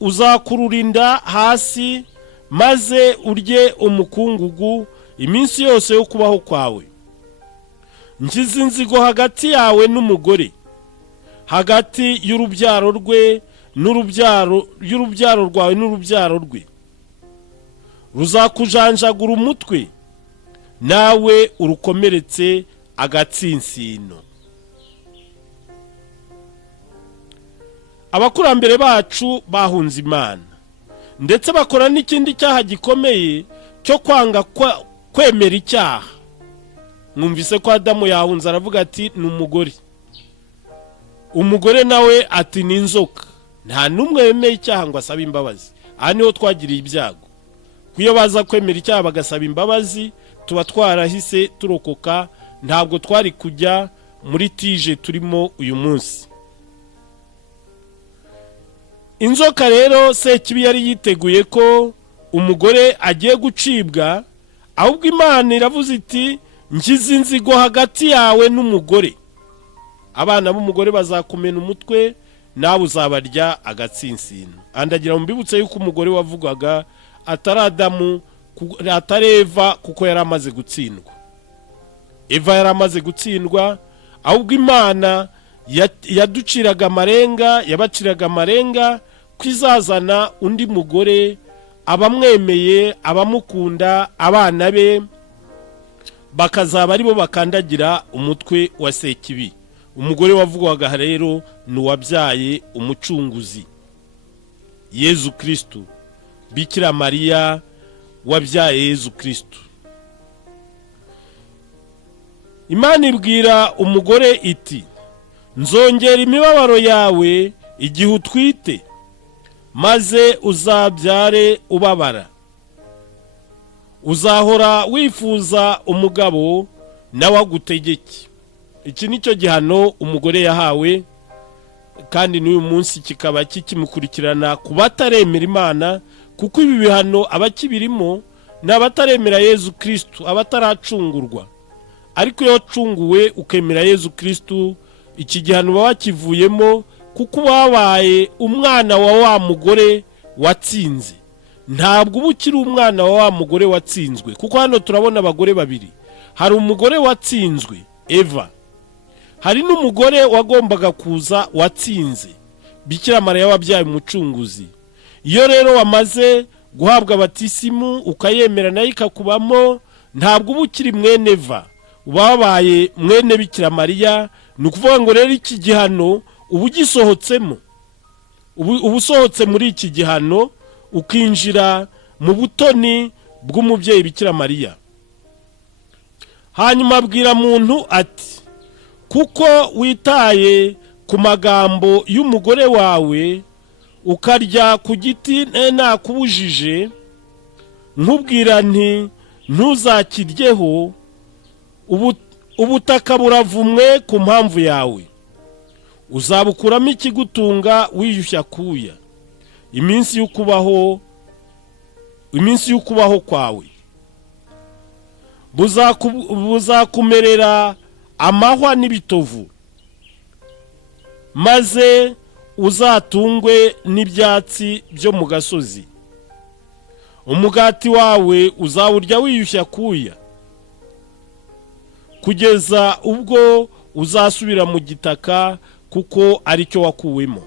uzakururinda hasi maze urye umukungugu iminsi yose yo kubaho kwawe. Nshyize inzigo hagati yawe n'umugore, hagati y'urubyaro rwe y'urubyaro rwawe n'urubyaro rwe. Ruzakujanjagura umutwe, nawe urukomeretse agatsinsino. Abakurambere bacu bahunze Imana, ndetse bakora n'ikindi cyaha gikomeye cyo kwanga kwemera icyaha. Mwumvise ko Adamu yahunze, aravuga ati ni umugore. Umugore nawe ati ni inzoka. Nta n'umwe wemeye icyaha ngo asabe imbabazi. Aha niho twagiriye ibyago. Kuyo baza kwemera icyaha bagasaba imbabazi, tuba twarahise turokoka, ntabwo twari kujya muri tije turimo uyu munsi. Inzoka rero Sekibi yari yiteguye ko umugore agiye gucibwa, ahubwo Imana iravuze iti, nshyize inzigo hagati yawe n'umugore. Abana b'umugore bazakumena umutwe, nawe uzabarya agatsinsino. Andagira mu mbibutse yuko umugore wavugwaga atari Adamu, atari Eva, kuko yari amaze gutsindwa. Eva yari amaze gutsindwa, ahubwo Imana yaduciraga amarenga, yabaciraga amarenga kwizazana undi mugore, abamwemeye, abamukunda, abana be bakazaba aribo bakandagira umutwe wa Sekibi. Umugore wavugwaga rero ni uwabyaye umucunguzi, Yezu Kristo. Bikira Mariya wabyaye Yezu Kristo. Imana ibwira umugore iti, nzongera imibabaro yawe igihe utwite, maze uzabyare ubabara. Uzahora wifuza umugabo nawe agutegeke. Iki nicyo gihano umugore yahawe, kandi n'uyu munsi kikaba kikimukurikirana ku bataremera Imana, kuko ibi bihano abakibirimo ni abataremera Yezu Kristo, abataracungurwa. Ariko iyo wacunguwe ukemera Yezu Kristo, iki gihano baba bakivuyemo, kuko wabaye umwana wa mugore watsinze. Ntabwo uba ukiri umwana wa mugore watsinzwe, kuko hano turabona abagore babiri. Hari umugore watsinzwe, Eva. Hari n'umugore wagombaga kuza watsinze, Bikira Mariya wabyaye umucunguzi. Iyo rero wamaze guhabwa batisimu ukayemera nayo ikakubamo, ntabwo uba ukiri mwene Eva, uba wabaye mwene Bikira Mariya. Ni ukuvuga ngo rero iki gihano uba ugisohotsemo, uba usohotse muri iki gihano, ukinjira mu butoni bw'umubyeyi Bikira Mariya. Hanyuma abwira muntu ati, kuko witaye ku magambo y'umugore wawe, ukarya ku giti nakubujije, nkubwira nti ntuzakiryeho, ubutaka buravumwe ku mpamvu yawe. Uzabukuramo ikigutunga wiyushya kuya, iminsi y'ukubaho kwawe. Buzakumerera amahwa n'ibitovu, maze uzatungwe n'ibyatsi byo mu gasozi. Umugati wawe uzawurya wiyushya kuya, kugeza ubwo uzasubira mu gitaka, kuko ari cyo wakuwemo.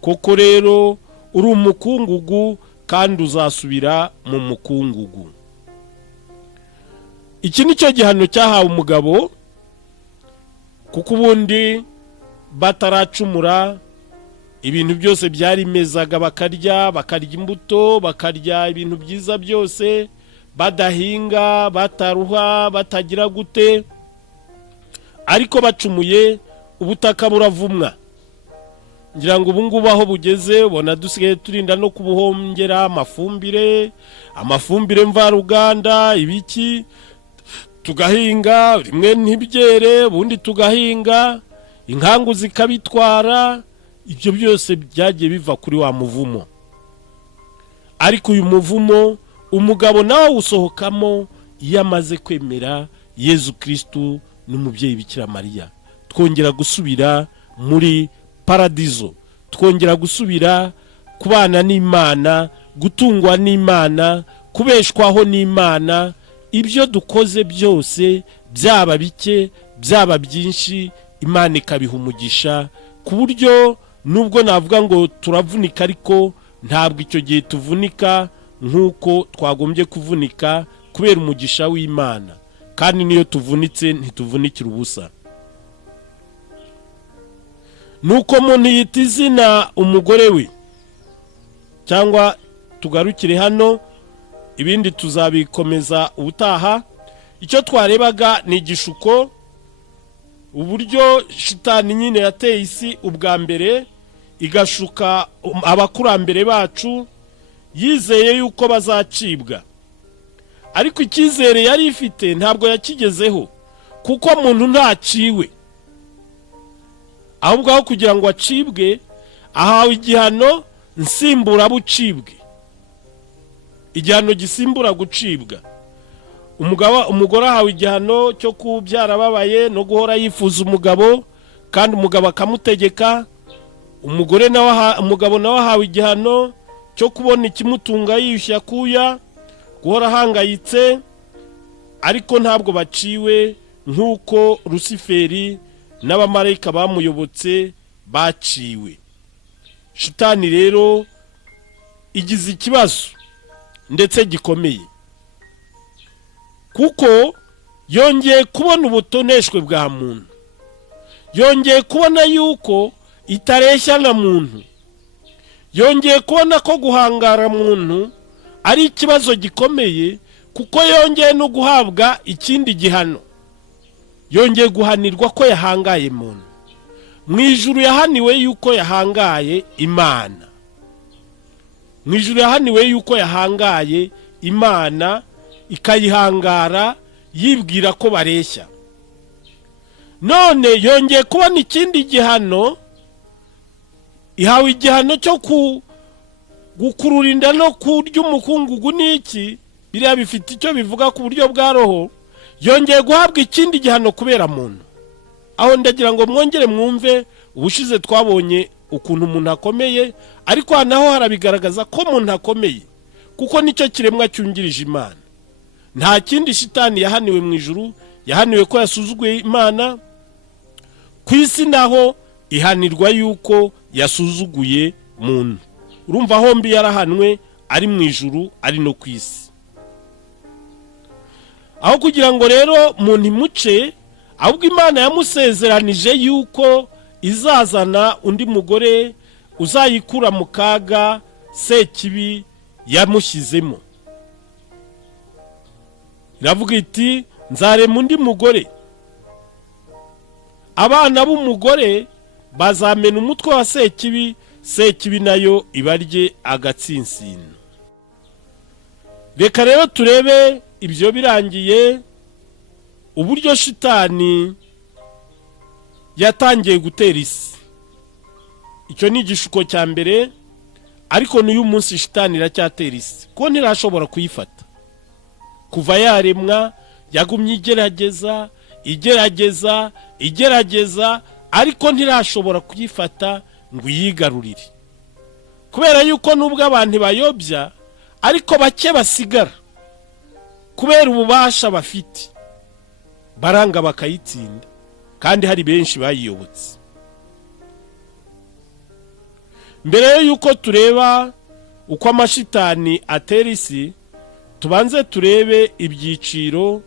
Koko rero uri umukungugu, kandi uzasubira mu mukungugu. Iki ni cyo gihano cyahawe umugabo, kuko ubundi bataracumura ibintu byose byarimezaga, bakarya imbuto, bakarya ibintu byiza byose, badahinga, bataruha, batagira gute. Ariko bacumuye, ubutaka buravumwa. Ngira ngo ubu ngubu aho bugeze ubona dusigaye turinda no kubuhongera amafumbire mvaruganda ibiki, tugahinga rimwe ntibyere, ubundi tugahinga inkangu zikabitwara. Ibyo byose byagiye biva kuri wa muvumo. Ariko uyu muvumo umugabo nawe usohokamo iyo amaze kwemera Yezu Kristo n'umubyeyi Bikira Mariya. Twongera gusubira muri paradizo, twongera gusubira kubana n'Imana, gutungwa n'Imana, kubeshwaho n'Imana. Ibyo dukoze byose, byaba bike byaba byinshi, Imana ikabiha umugisha, ku buryo nubwo navuga ngo turavunika, ariko ntabwo icyo gihe tuvunika nk'uko twagombye kuvunika, kubera umugisha w'Imana. Kandi niyo tuvunitse ntituvunikira ubusa. Nuko umuntu yita izina umugore we, cyangwa tugarukire hano, ibindi tuzabikomeza ubutaha. Icyo twarebaga ni igishuko, uburyo shitani nyine yateye isi ubwa mbere, igashuka abakurambere bacu, yizeye yuko bazacibwa. Ariko icyizere yari ifite ntabwo yakigezeho, kuko umuntu ntaciwe. Ahubwo aho kugira ngo acibwe, ahawe igihano nsimbura bucibwe, igihano gisimbura gucibwa. Umugore ahawe igihano cyo kubyara ababaye no guhora yifuza umugabo, kandi umugabo akamutegeka. Umugabo nawe ahawe igihano cyo kubona ikimutunga yiyushya kuya, guhora ahangayitse. Ariko ntabwo baciwe nk'uko Rusiferi n'abamarayika bamuyobotse baciwe. Shitani rero igize ikibazo ndetse gikomeye, kuko yongeye kubona ubutoneshwe bwa muntu, yongeye kubona yuko itareshya na muntu, yongeye kubona ko guhangara muntu ari ikibazo gikomeye, kuko yongeye no guhabwa ikindi gihano. Yongeye guhanirwa ko yahangaye muntu. Mu ijuru yahaniwe yuko yahangaye Imana, mu ijuru yahaniwe yuko yahangaye Imana, ikayihangara yibwira ko bareshya. None yongeye kubona ikindi gihano, ihawe igihano cyo gukururinda no kurya umukungugu. N'iki biriya bifite icyo bivuga ku buryo bwa roho. Yongeye guhabwa ikindi gihano kubera muntu. Aho ndagira ngo mwongere mwumve, ubushize twabonye ukuntu umuntu akomeye, ariko naho harabigaragaza ko umuntu akomeye, kuko nicyo kiremwa cyungirije Imana. Nta kindi shitani yahaniwe mu ijuru, yahaniwe ko yasuzuguye Imana. Ku isi naho ihanirwa yuko yasuzuguye muntu. Urumva hombi yarahanwe, ari mu ijuru ari no ku isi. Aho kugira ngo rero muntu imuce, ahubwo Imana yamusezeranije yuko izazana undi mugore uzayikura mu kaga Sekibi yamushyizemo. Iravuga iti, nzarema undi mugore, abana b'umugore bazamena umutwe wa Sekibi, Sekibi nayo ibarye agatsinsino. Reka rero turebe ibyo birangiye, uburyo shitani yatangiye gutera isi. Icyo ni igishuko cya mbere, ariko n'uyu munsi shitani iracyatera isi, ko ntirashobora kuyifata. Kuva yaremwa yagumye igerageza, ariko ntirashobora kuyifata ngo yigarurire. Kubera yuko nubwo abantu bayobya, ariko bake basigara, kubera ububasha bafite, baranga bakayitsinda, kandi hari benshi bayiyobotse. Mbere yuko tureba uko amashitani atera isi, tubanze turebe ibyiciro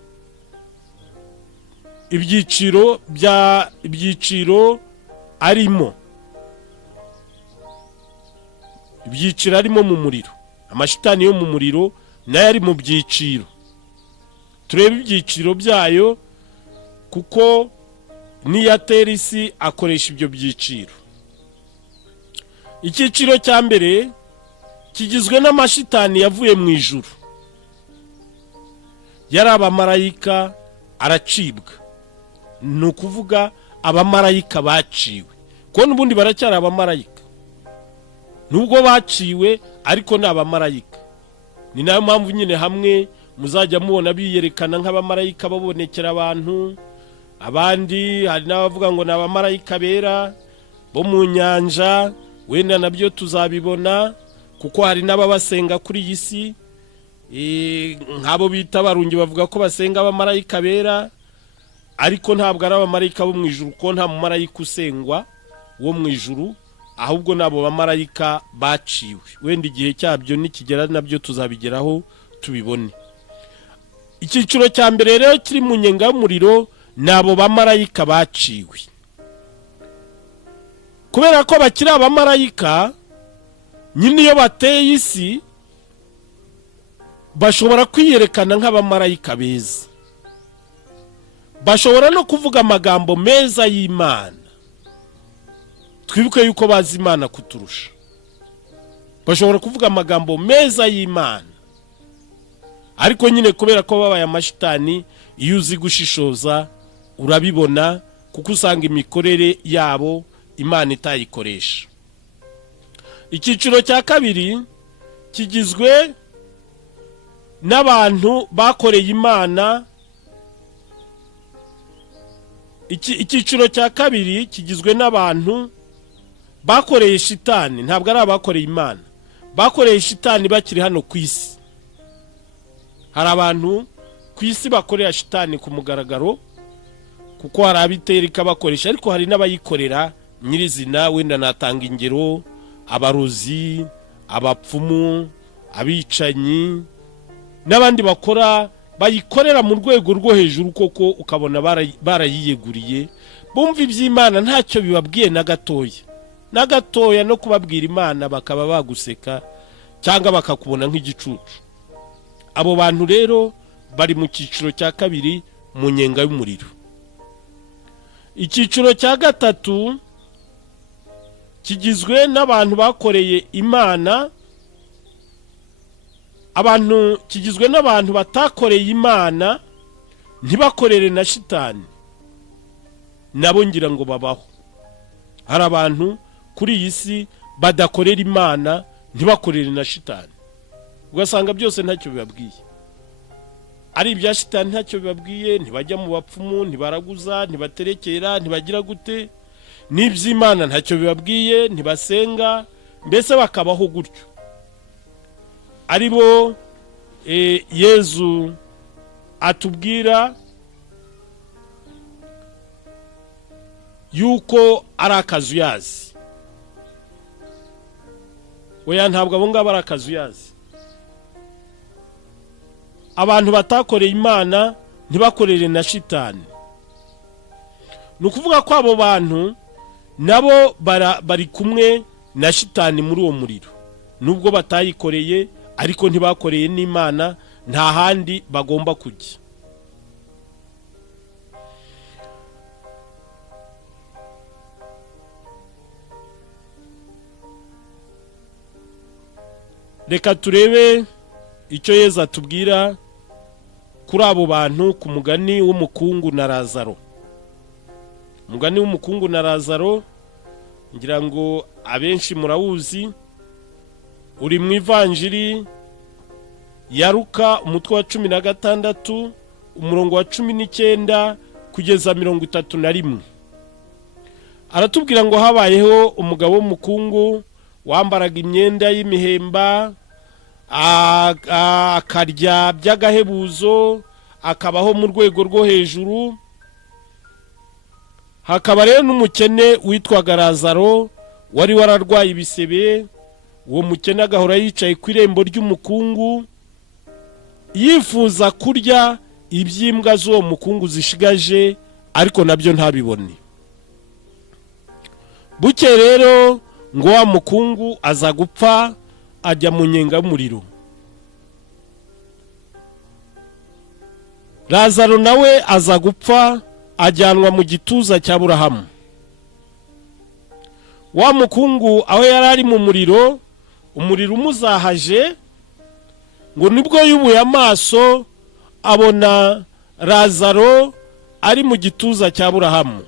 arimo. Ibyiciro arimo mu muriro. Amashitani yo mu muriro nayo ari mu byiciro. Turebe ibyiciro byayo, kuko n'iyo atera isi akoresha ibyo byiciro. Icyiciro cya mbere kigizwe n'amashitani yavuye mu ijuru, yari abamarayika aracibwa, ni ukuvuga abamarayika baciwe, kuko n'ubundi baracyari abamarayika nubwo baciwe, ariko ni abamarayika. Ni nayo mpamvu nyine hamwe muzajya mubona biyerekana nk'abamarayika babonekera abantu, abandi hari n'abavuga ngo ni abamarayika bera bo mu nyanja, wenda nabyo tuzabibona kuko hari n'ababasenga kuri iyi si, nk'abo bita abarungi bavuga ko basenga abamarayika bera, ariko ntabwo ari abamarayika bo mu ijuru, kuko nta mumarayika usengwa wo mu ijuru, ahubwo nabo bamarayika baciwe. Wenda igihe cyabyo nikigera nabyo tuzabigeraho tubibone. Icyiciro cya mbere rero kiri mu nyenga y'umuriro nabo bamarayika baciwe. Kubera ko bakiri abamarayika, nyine iyo bateye isi bashobora kwiyerekana nk'abamarayika beza, bashobora no kuvuga amagambo meza y'Imana. Twibuke yuko bazi Imana kuturusha. Bashobora kuvuga amagambo meza y'Imana, ariko nyine kubera ko babaye amashitani, iyo uzi gushishoza urabibona, kuko usanga imikorere yabo Imana itayikoresha. Icyiciro cya kabiri kigizwe n'abantu bakoreye Imana. Icyiciro cya kabiri kigizwe n'abantu bakoreye shitani, ntabwo ari abakoreye Imana, bakoreye shitani bakiri hano ku isi. Hari abantu ku isi bakorera shitani ku mugaragaro, kuko hari abitereka bakoresha, ariko hari n'abayikorera nyirizina. Wenda natanga ingero: abarozi, abapfumu, abicanyi, n'abandi bakora bayikorera mu rwego rwo hejuru, koko ukabona barayiyeguriye, bumva iby'Imana ntacyo bibabwiye na gatoya, no kubabwira Imana bakaba baguseka cyangwa bakakubona nk'igicucu. Abo bantu rero bari mu cyiciro cya kabiri mu nyenga y'umuriro. Icyiciro cya gatatu kigizwe n'abantu bakoreye Imana, kigizwe n'abantu batakoreye Imana ntibakorere na shitani, nabo ngira ngo babaho. Hari abantu kuri iyi si badakorera Imana ntibakorere na shitani, ugasanga byose ntacyo bibabwiye. Ari ibya shitani ntacyo bibabwiye, ntibajya mu bapfumu, ntibaraguza, ntibaterekera, ntibagira gute, n'iby'Imana ntacyo bibabwiye, ntibasenga, mbese bakabaho gutyo. Ari bo Yezu atubwira yuko ari akazuyazi. Oya, ntabwo abo ngabo ari akazuyazi. Abantu batakoreye Imana ntibakorere na shitani, ni ukuvuga ko abo bantu nabo bari kumwe na shitani muri uwo muriro, nubwo batayikoreye, ariko ntibakoreye n'Imana, nta handi bagomba kujya. Reka turebe icyo Yezu atubwira kuri abo bantu ku mugani w'umukungu na Lazaro. Umugani w'umukungu na Lazaro ngira ngo abenshi murawuzi, uri mu ivanjiri ya Luka umutwe wa 16 umurongo wa 19 kugeza 31. Aratubwira ngo habayeho umugabo w'umukungu wambaraga imyenda y'imihemba, akarya by'agahebuzo, akabaho mu rwego rwo hejuru. Hakaba rero n'umukene witwaga Lazaro wari wararwaye ibisebe. Uwo mukene agahora yicaye ku irembo ry'umukungu, yifuza kurya iby'imbwa z'uwo mukungu zishigaje, ariko nabyo ntabibone. Buke rero ngo wa mukungu aza gupfa, ajya mu nyenga y'umuriro. Lazaro nawe aza gupfa, ajyanwa mu gituza cya Aburahamu. Wa mukungu aho yari ari mu muriro, umuriro umuzahaje, ngo nibwo yubuye amaso abona Lazaro ari mu gituza cya Aburahamu.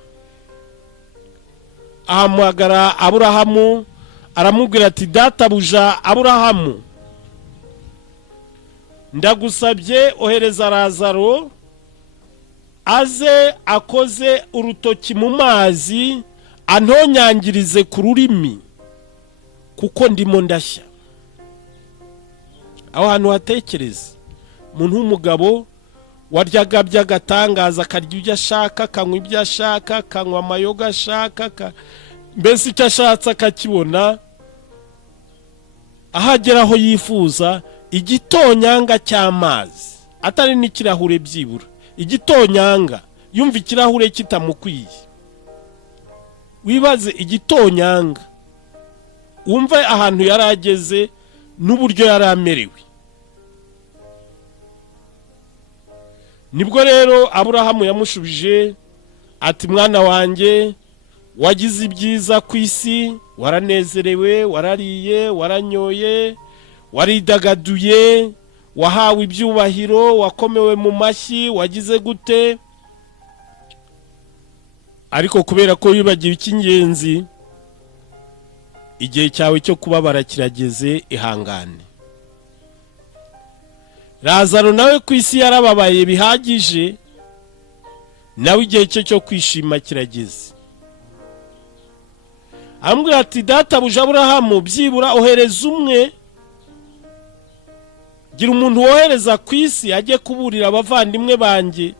Ahamagara Aburahamu aramubwira ati, databuja Aburahamu, ndagusabye ohereza Lazaro aze akoze urutoki mu mazi antonyangirize ku rurimi kuko ndimo ndashya. Aho hantu hatekereza umuntu w'umugabo waryaga by'agatangaza, akarya ibyo ashaka, akanywa ibyo ashaka, akanywa amayoga ashaka, mbese icyo ashatse akakibona, ahagera aho yifuza, igitonyanga cy'amazi, atari n'ikirahure byibura, igitonyanga, yumva ikirahure kitamukwiye. Wibaze igitonyanga, wumve ahantu yari ageze n'uburyo yari amerewe. Nibwo rero Aburahamu yamushubije ati, mwana wanjye, wagize ibyiza ku isi, waranezerewe, warariye, waranyoye, waridagaduye, wahawe ibyubahiro, wakomewe mu mashyi, wagize gute, ariko kubera ko wibagiwe icy'ingenzi, igihe cyawe cyo kubabara kirageze, ihangane. Lazaro nawe ku isi yarababaye bihagije, nawe igihe cye cyo kwishima kirageze. Amubwira ati, databuja Aburahamu, byibura ohereza umwe, gira umuntu wohereza ku isi ajye kuburira abavandimwe banjye,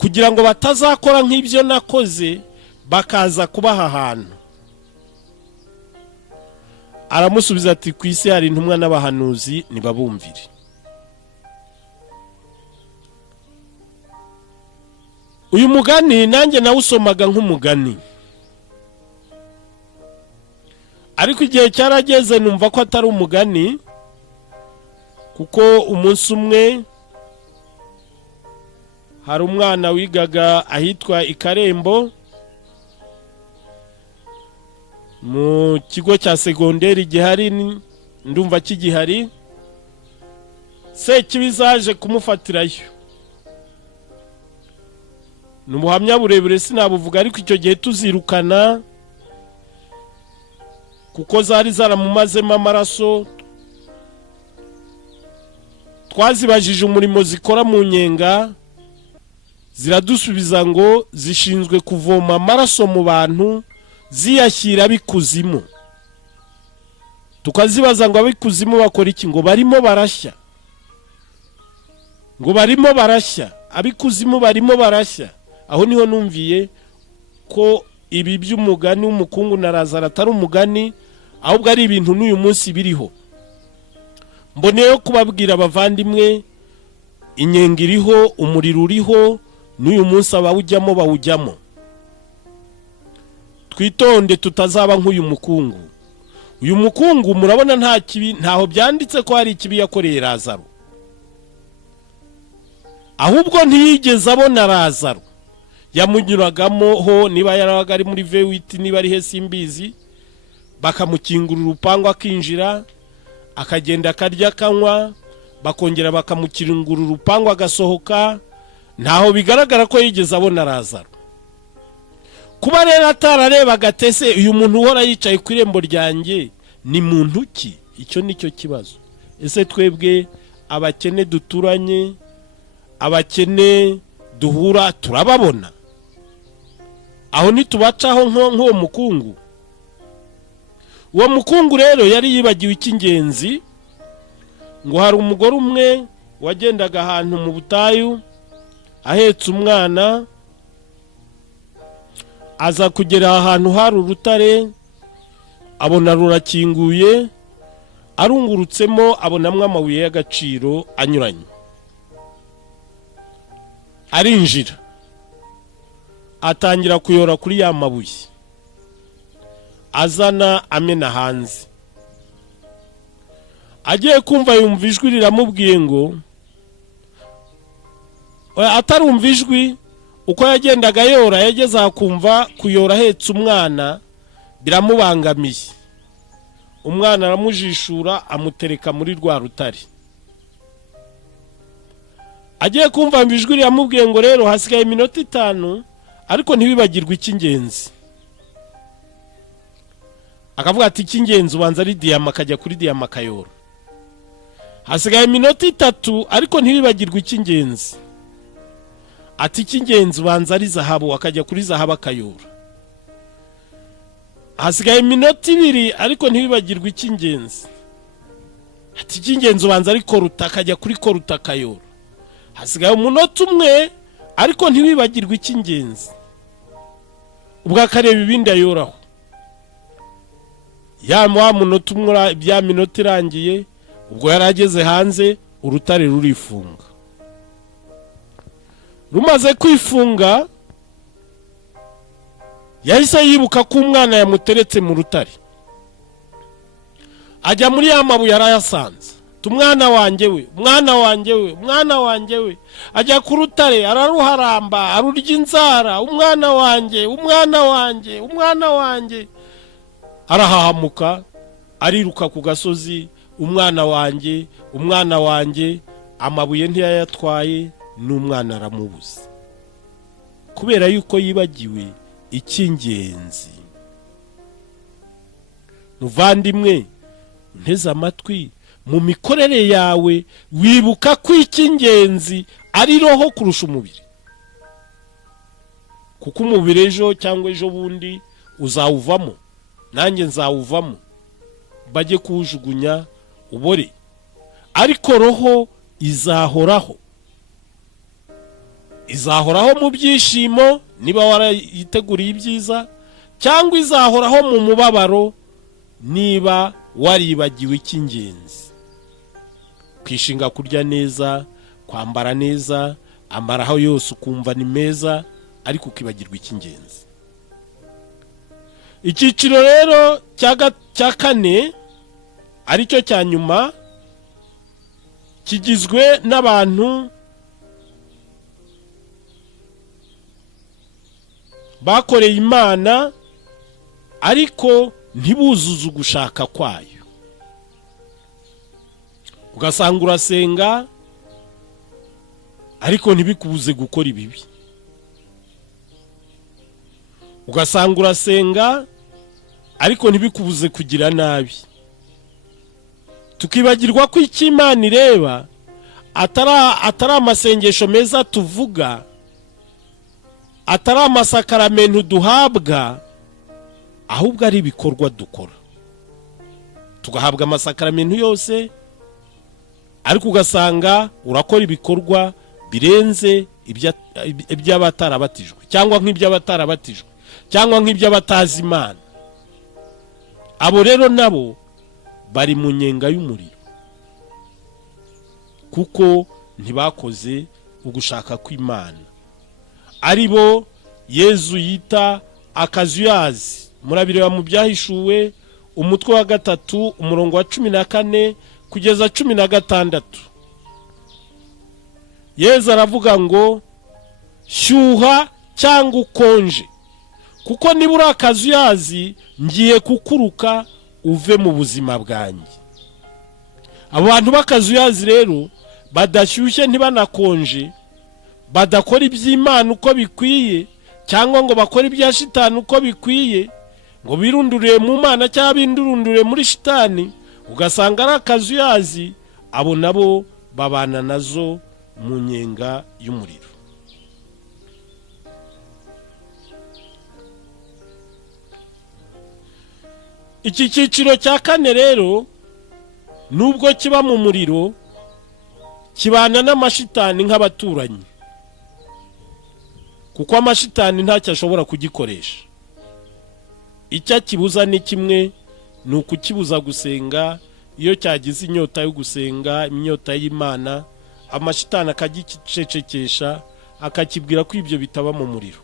kugira ngo batazakora nk'ibyo nakoze bakaza kubaha ahantu. Aramusubiza ati, ku isi hari intumwa n'abahanuzi, nibabumvire. Uyu mugani nanjye nawusomaga nk'umugani, ariko igihe cyarageze numva ko atari umugani, kuko umunsi umwe hari umwana wigaga ahitwa i Karembo mu kigo cya segonderi gihari, ndumva kigihari. Sekibi zaje kumufatirayo. Ni ubuhamya burebure sinabuvuga, ariko icyo gihe tuzirukana kuko zari zaramumazemo amaraso. Twazibajije umurimo zikora mu nyenga, ziradusubiza ngo zishinzwe kuvoma amaraso mu bantu ziyashyira bikuzimu. Tukazibaza ngo abikuzimu bakora iki? Ngo barimo barashya, ngo barimo barashya, abikuzimu barimo barashya. Aho niho numviye ko ibi by'umugani w'umukungu na Lazaro atari umugani, ahubwo ari ibintu n'uyu munsi biriho. Mboneyeho kubabwira abavandimwe, inyenga iriho, umuriro uriho, n'uyu munsi abawujyamo bawujyamo. Twitonde tutazaba nk'uyu mukungu. Uyu mukungu murabona nta kibi, ntaho byanditse ko hari ikibi yakoreye Lazaro, ahubwo ntiyigeze abona Lazaro. Yamunyuragamo ho, niba yarabaga ari muri V8, niba ari he simbizi, bakamukingurira urupangu akinjira, akagenda akarya akanywa, bakongera bakamukingurira urupangu agasohoka. Ntaho bigaragara ko yigeze abona Lazaro. Kuba rero atararebaga tese uyu muntu uhora yicaye ku irembo ryanjye ni muntu ki? Icyo nicyo kibazo. Ese twebwe abakene duturanye, abakene duhura, turababona? Aho nitubacaho nk'uwo mukungu. Uwo mukungu rero yari yibagiwe icy'ingenzi, ngo hari umugore umwe wagendaga ahantu mu butayu ahetse umwana, aza kugera ahantu hari urutare, abona rurakinguye, arungurutsemo abonamwe amabuye y'agaciro anyuranye. Arinjira, atangira kuyora kuri ya mabuye, azana amena hanze. Agiye kumva yumva ijwi riramubwiye ngo, atarumva ijwi, uko yagendaga yora yageze akumva kuyora ahetse umwana biramubangamiye. Umwana aramujishura amutereka muri rwa rutare. Agiye kumva ijwi riramubwiye ngo rero hasigaye iminota 5 ariko ntibibagirwe icy'ingenzi. Akavuga ati icy'ingenzi ubanza ari diyama, akajya kuri diyama akayora. Hasigaye iminota 3 ariko ntibibagirwe icy'ingenzi. Ati icy'ingenzi ubanza ari zahabu, akajya kuri zahabu akayora. Hasigaye iminota 2 ariko ntibibagirwe icy'ingenzi. Ati icy'ingenzi ubanza ari koruta, akajya kuri koruta akayora. Hasigaye umunota 1 ariko ntibibagirwe icy'ingenzi. Ubwo akareba ibindi ayoraho. Wa munota 1 bya minota irangiye, ubwo yarageze hanze urutare rurifunga. Rumaze kwifunga yahise yibuka ko umwana yamuteretse mu rutare. Ajya muri ya mabuye arayasanze. Umwana wanjye we, umwana wanjye we, umwana wanjye we. Ajya ku rutare araruharamba, arurya inzara, umwana wanjye, umwana wanjye, umwana wanjye. Arahahamuka, ariruka ku gasozi, umwana wanjye, umwana wanjye. Amabuye ntiyayatwaye, n'umwana aramubuze. Kubera yuko yibagiwe icy'ingenzi. Muvandimwe, nteze amatwi, mu mikorere yawe wibuka ko icy'ingenzi ari roho kurusha umubiri. Kuko umubiri ejo cyangwa ejo bundi uzawuvamo, nanjye nzawuvamo, bajye kuwujugunya ubore. Ariko roho izahoraho. Izahoraho mu byishimo niba warayiteguriye ibyiza, cyangwa izahoraho mu mubabaro niba waribagiwe icy'ingenzi. Kwishinga kurya neza, kwambara neza, amaraho yose ukumva ni meza, ariko ukibagirwa icy'ingenzi. Icyiciro rero cya 4 aricyo cya nyuma, kigizwe n'abantu bakoreye Imana ariko ntibuzuze ugushaka kwayo. Ugasanga urasenga ariko ntibikubuze gukora ibibi. Ugasanga urasenga ariko ntibikubuze kugira nabi. Tukibagirwa ko icyo Imana ireba atari amasengesho meza tuvuga, atari amasakaramentu duhabwa, ahubwo ari ibikorwa dukora. Tugahabwa amasakaramentu yose ariko ugasanga urakora ibikorwa birenze iby'abatarabatijwe, cyangwa nk'iby'abatarabatijwe, cyangwa nk'iby'abatazi Imana. Abo rero nabo bari mu nyenga y'umuriro, kuko ntibakoze ugushaka kw'Imana. Ari bo Yezu yita akazuyazi. Murabireba mu Byahishuwe umutwe wa 3 umurongo wa 14 kugeza 16. Yezu aravuga ngo shyuha cyangwa ukonje, kuko niba uri akazuyazi ngiye kukuruka uve mu buzima bwanjye. Abantu b'akazuyazi rero badashyushye ntibanakonje, badakora iby'Imana uko bikwiye, cyangwa ngo bakora ibya shitani uko bikwiye, ngo birundurire mu Mana cyangwa bindurundure muri shitani, ugasanga ari akazuyazi. Abo nabo babana nazo mu nyenga y'umuriro. Iki cyiciro cya 4 rero nubwo kiba mu muriro, kibana n'amashitani nk'abaturanyi, kuko amashitani ntacyo ashobora kugikoresha. Icyo kibuza ni kimwe, ni ukukibuza gusenga. Iyo cyagize inyota yo gusenga, inyota y'Imana, amashitani akagicecekesha, akakibwira ko ibyo bitaba mu muriro.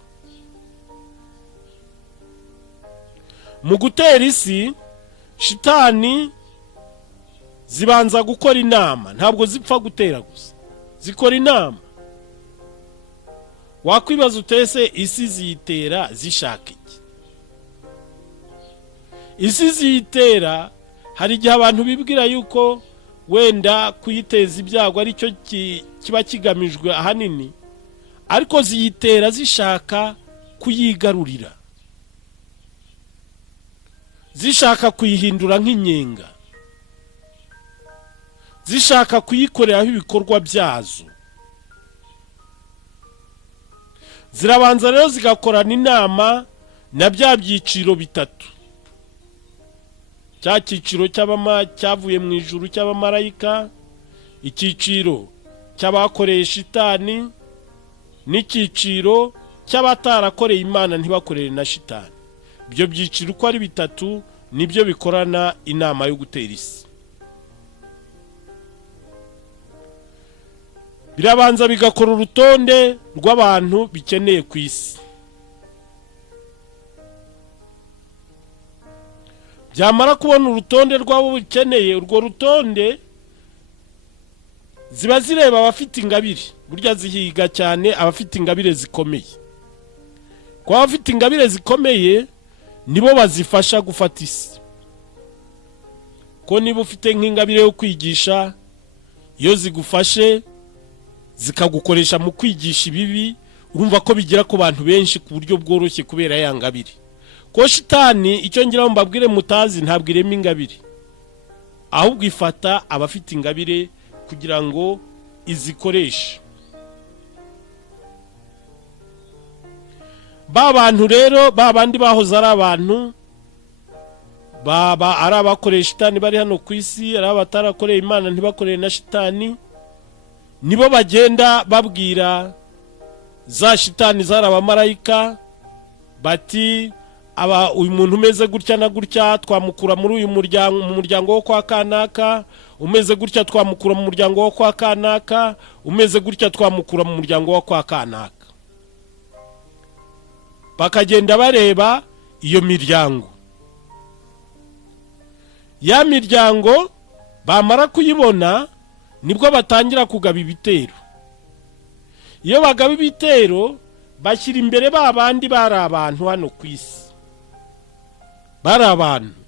Mu gutera isi, shitani zibanza gukora inama, ntabwo zipfa gutera gusa, zikora inama. wakwibaza utese isi ziyitera zishaka iki? Isi ziyitera, hari igihe abantu bibwira yuko wenda kuyiteza ibyago ari cyo kiba kigamijwe ahanini, ariko ziyitera zishaka kuyigarurira, zishaka kuyihindura nk'inyenga, zishaka kuyikoreraho ibikorwa byazo. Zirabanza rero zigakorana inama na bya byiciro bitatu: cya cyiciro cyavuye mu ijuru cy'abamarayika, icyiciro cy'abakoreye shitani, n'icyiciro cy'abatarakoreye Imana ntibakorere na shitani. Ibyo byiciro uko ari bitatu nibyo bikorana inama yo gutera isi. Birabanza bigakora urutonde rw'abantu bikeneye ku isi. Byamara kubona urutonde rw'abo bikeneye, urwo rutonde ziba zireba abafite ingabire. Burya zihiga cyane abafite ingabire zikomeye. Kwa abafite ingabire zikomeye nibo bazifasha gufata isi. Ko niba ufite nk'ingabire yo kwigisha, iyo zigufashe zikagukoresha mu kwigisha ibibi, urumva ko bigira ku bantu benshi ku buryo bworoshye kubera ya ngabire. Ko shitani icyo ngira mbabwire mutazi, ntabwo irema ingabire, ahubwo ifata abafite ingabire kugira ngo izikoreshe. Ba bantu rero, ba bandi bahoze ari abantu, ari abakoreye shitani bari hano ku isi, ari abatarakoreye Imana ntibakoreye na shitani, nibo bagenda babwira za shitani zari abamarayika bati, uyu muntu umeze gutya na gutya twamukura muri uyu muryango, mu muryango wo kwa kanaka, umeze gutya twamukura mu muryango wo kwa kanaka, umeze gutya twamukura mu muryango wo kwa kanaka. Bakagenda bareba iyo miryango. Ya miryango bamara kuyibona nibwo batangira kugaba ibitero. Iyo bagaba ibitero bashyira imbere ba bandi bari abantu hano ku isi, bari abantu.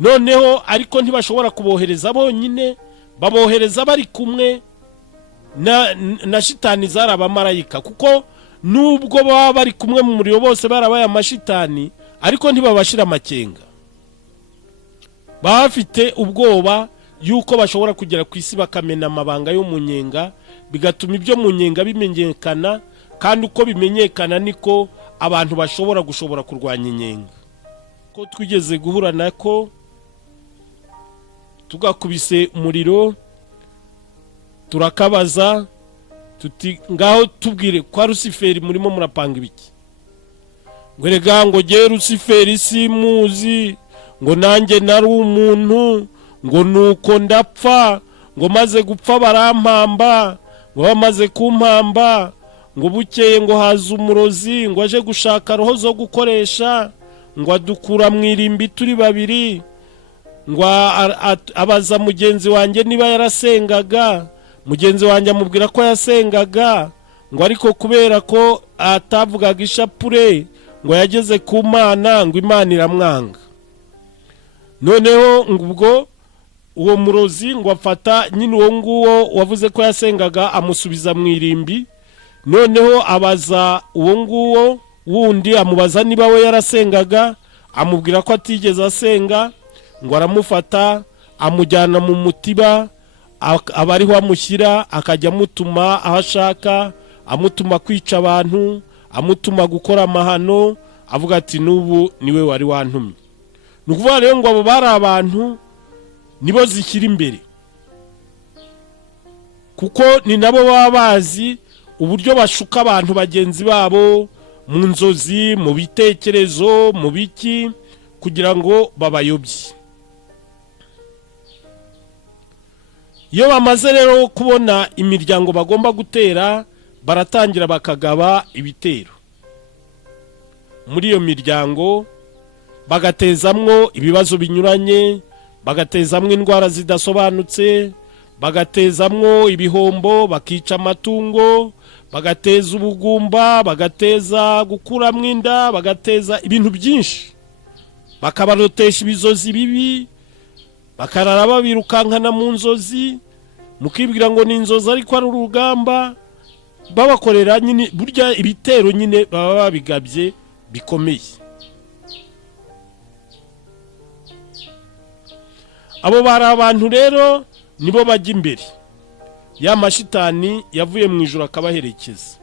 Noneho ariko ntibashobora kubohereza bonyine, babohereza bari kumwe na shitani zari abamarayika, kuko nubwo baba bari kumwe mu muriro bose barabaye amashitani, ariko ntibabashira amakenga. Bafite ubwoba yuko bashobora kugera ku isi bakamena amabanga yo mu nyenga, bigatuma ibyo mu nyenga bimenyekana, kandi uko bimenyekana niko abantu bashobora kurwanya inyenga. Ko twigeze guhura nako tugakubise umuriro, turakabaza tuti ngaho tubwire kwa Luciferi murimo murapanga ibiki? Ngo rega ngo je Luciferi simuzi, ngo nanjye nari umuntu, ngo nuko ndapfa, ngo maze gupfa barampamba, ngo bamaze kumpamba, ngo bukeye ngo haza umurozi, ngo aje gushaka roho zo gukoresha, ngo adukura mu irimbi turi babiri, ngo abaza mugenzi wanjye niba yarasengaga, mugenzi wanjye amubwira ko yasengaga, ngo ariko kubera ko atavugaga ishapure, ngo yageze ku Mana, ngo Imana iramwanga. Noneho ubwo uwo murozi ngo afata nyine uwo nguwo wavuze ko yasengaga amusubiza mu irimbi. Noneho abaza uwo nguwo wundi, amubaza niba we yarasengaga, amubwira ko atigeze asenga, ngo aramufata amujyana mu mutiba, abariho amushyira, akajya amutuma aho ashaka, amutuma kwica abantu, amutuma gukora amahano, avuga ati n'ubu niwe wari wantumye. Nukuvuga rero ngo abo bari abantu nibo zikiri imbere, kuko ni nabo baba bazi uburyo bashuka abantu bagenzi babo mu nzozi, mu bitekerezo, mu biki, kugira ngo babayobye. Iyo bamaze rero kubona imiryango bagomba gutera, baratangira bakagaba ibitero muri iyo miryango, bagatezamwo ibibazo binyuranye, bagatezamwo indwara zidasobanutse, bagatezamwo ibihombo, bakica amatungo, bagateza ubugumba, bagateza gukuramwo inda, bagateza ibintu byinshi, bakabarotesha ibizozi bibi, bakarara babirukankana mu nzozi, mukibwira ngo ni inzozi ariko ari urugamba, babakorera nyine burya ibitero nyine baba babigabye bikomeye. Abo bari abantu rero nibo bajya imbere, ya mashitani yavuye mu ijuru akabaherekeza.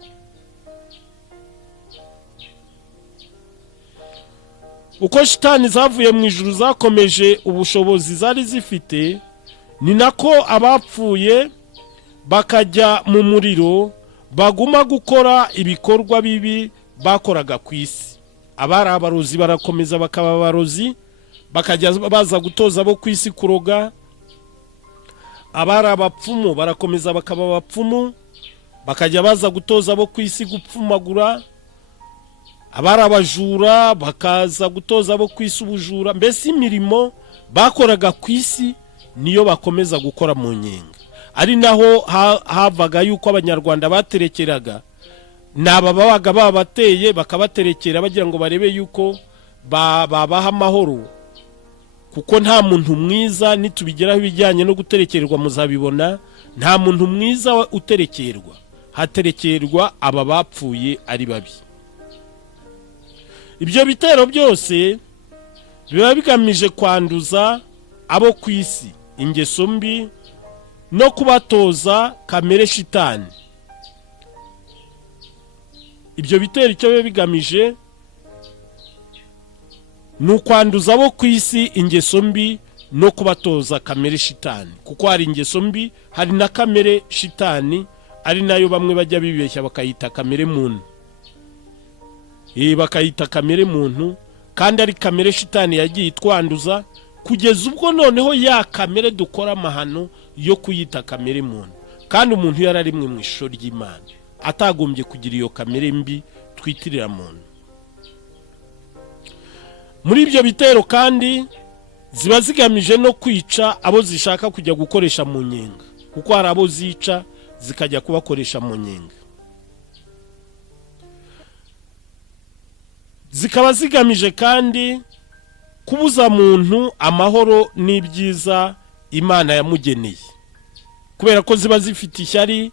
Uko shitani zavuye mu ijuru zakomeje ubushobozi zari zifite, ni nako abapfuye bakajya mu muriro baguma gukora ibikorwa bibi bakoraga ku isi. Abari abarozi barakomeza bakaba abarozi, bakajya baza gutoza abo ku isi kuroga. Abari abapfumu barakomeza bakaba abapfumu, bakajya baza gutoza abo ku isi gupfumagura. Abari abajura bakaza gutoza abo ku isi ubujura. Mbese imirimo bakoraga ku isi niyo bakomeza gukora mu nyenga. Ari naho havaga yuko abanyarwanda baterekeraga, naba babaga babateye bakabaterekera bagira ngo barebe yuko babaha amahoro, kuko nta muntu mwiza, nitubigeraho ibijyanye no guterekerwa muzabibona, nta muntu mwiza uterekerwa, haterekerwa aba bapfuye ari babi. Ibyo bitero byose biba bigamije kwanduza abo ku isi ingeso mbi no kubatoza kamere shitani. Ibyo bitero icyo biba bigamije ni ukwanduza abo ku isi ingeso mbi no kubatoza kamere shitani, kuko hari ingeso mbi, hari na kamere shitani, ari nayo bamwe bajya bibeshya bakayita kamere muntu. Bakayita kamere muntu, kandi ari kamere shitani yagiye itwanduza, kugeza ubwo noneho ya kamere dukora amahano yo kuyita kamere muntu. Kandi umuntu yararimwe mu ishusho ry'Imana, atagombye kugira iyo kamere mbi twitirira muntu. Muri ibyo bitero kandi ziba zigamije no kwica abo zishaka kujya gukoresha mu nyenga, kuko hari abo zica zikajya kubakoresha mu nyenga. Zikaba zigamije kandi kubuza muntu amahoro n'ibyiza Imana yamugeneye, kubera ko ziba zifite ishyari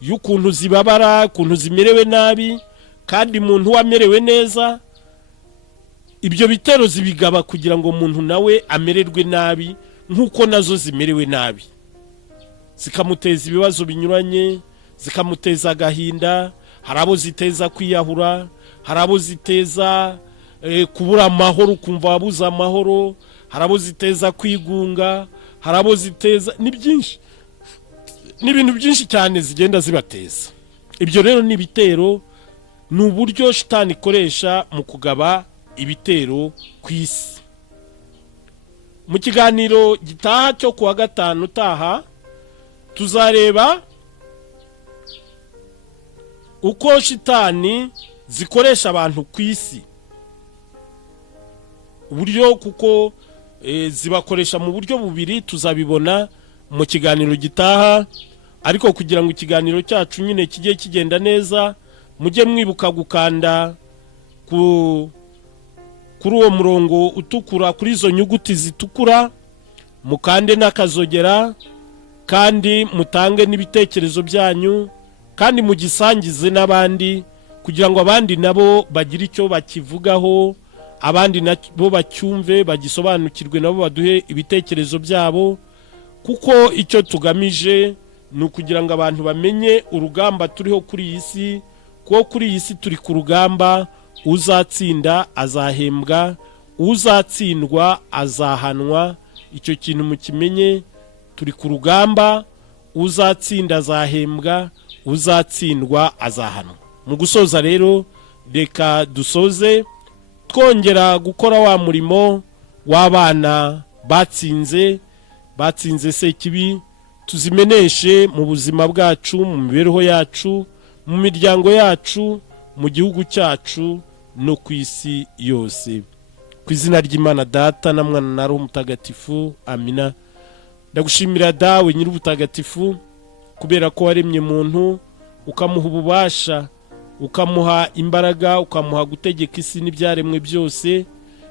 y'ukuntu zibabara, ukuntu zimerewe nabi, kandi muntu wamerewe neza, ibyo bitero zibigaba kugira ngo umuntu nawe amererwe nabi nk'uko nazo zimerewe nabi. Zikamuteza ibibazo binyuranye, zikamuteza agahinda. Hari abo ziteza kwiyahura, hari abo ziteza kubura amahoro, kumva wabuze amahoro, hari abo ziteza kwigunga, hari abo ziteza byinshi, n'ibintu byinshi cyane zigenda zibateza. Ibyo rero ni ibitero, ni uburyo shitani ikoresha mu kugaba ibitero ku isi. Mu kiganiro gitaha cyo kuwa gatanu utaha tuzareba uko shitani zikoresha abantu ku isi, uburyo, kuko zibakoresha mu buryo bubiri. Tuzabibona mu kiganiro gitaha, ariko kugira ngo ikiganiro cyacu nyine kijye kigenda neza, mujye mwibuka gukanda kuri uwo murongo utukura, kuri izo nyuguti zitukura, mukande n'akazogera, kandi mutange n'ibitekerezo byanyu, kandi mugisangize n'abandi, kugira ngo abandi nabo bagire icyo bakivugaho, abandi nabo bacyumve, bagisobanukirwe, nabo baduhe ibitekerezo byabo, kuko icyo tugamije ni ukugira ngo abantu bamenye urugamba turiho kuri iyi si, kuko kuri iyi si turi ku rugamba. Uzatsinda azahembwa, uzatsindwa azahanwa. Icyo kintu mukimenye, turi ku rugamba. Uzatsinda azahembwa, uzatsindwa azahanwa. Mu gusoza rero, reka dusoze twongera gukora wa murimo w'abana batsinze sekibi, tuzimeneshe mu buzima bwacu, mu mibereho yacu, mu miryango yacu, mu gihugu cyacu no ku isi yose. Ku izina ry'Imana Data na Mwana na Roho Mutagatifu, amina. ndagushimira dawe nyir'ubutagatifu kubera ko waremye muntu ukamuha ububasha, ukamuha imbaraga, ukamuha gutegeka isi n'ibyaremwe byose,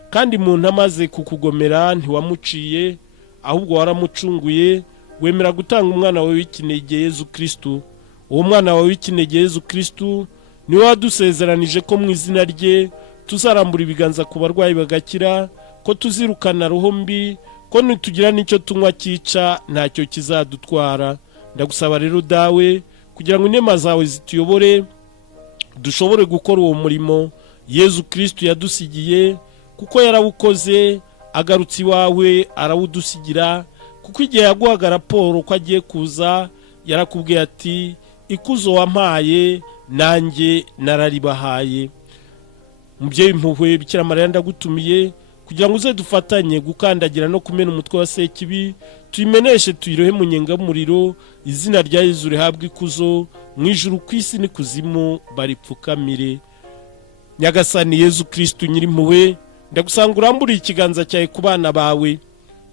kandi muntu amaze kukugomera ntiwamuciye ahubwo waramucunguye, wemera gutanga umwana wawe w'ikinege Yezu Kristo. Uwo mwana wawe w'ikinege Yezu Kristo niwe wadusezeranije ko mu izina rye tuzarambura ibiganza ku barwayi bagakira, ko tuzirukana roho mbi, ko nitugira n'icyo tunywa cyica ntacyo kizadutwara. Ndagusaba rero dawe kugira ngo inema zawe zituyobore, dushobore gukora uwo murimo Yezu Kristo yadusigiye, kuko yarawukoze agarutse iwawe arawudusigira, kuko igihe yaguhaga raporo ko agiye kuza yarakubwiye ati ikuzo wampaye nanjye nararibahaye. Mubyeyi mpuhwe Bikira Mariya ndagutumiye kugira ngo uze dufatanye gukandagira no kumena umutwe wa sekibi, tuyimeneshe tuyirohe mu nyengamuriro, izina rya Yezu rihabwe ikuzo mu ijuru ku isi n'ikuzimu baripfukamire. Nyagasani Yezu Kristo nyir'impuhwe, ndagusanga uramburiye ikiganza cyawe ku bana bawe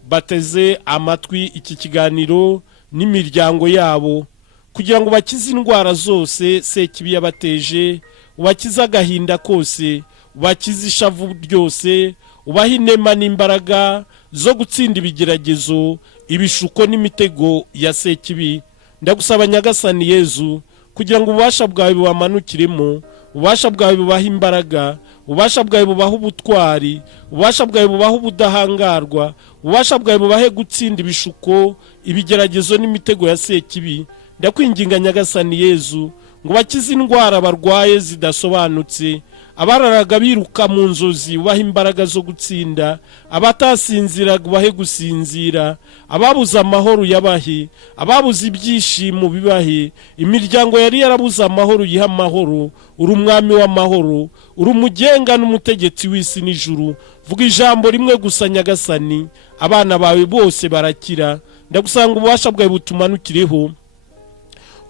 bateze amatwi iki kiganiro n'imiryango yabo, kugira ngo bakize indwara zose sekibi yabateje, ubakize agahinda kose, ubakize ishavu ryose, ubaha inema n'imbaraga zo gutsinda ibigeragezo, ibishuko n'imitego ya sekibi. Ndagusaba Nyagasani Yezu kugira ngo ububasha bwawe bubamanukiremo, ububasha bwawe bubaha imbaraga, ububasha bwawe bubaha ubutwari, ububasha bwawe bubaha ubudahangarwa, ububasha bwawe bubahe gutsinda ibishuko, ibigeragezo n'imitego ya sekibi. Ndakwinginga Nyagasani Yezu ngo bakize indwara barwaye zidasobanutse, abararaga biruka mu nzozi ubaha imbaraga zo gutsinda, abatasinziraga ubahe gusinzira, ababuze amahoro yabahe, ababuze ibyishimo bibahe, imiryango yari yarabuze amahoro yiha amahoro. Uri umwami w'amahoro, uri umugenga n'umutegetsi w'isi n'ijuru. Vuga ijambo rimwe gusa Nyagasani, abana bawe bose barakira. Ndagusanga ububasha bwawe butumanukireho,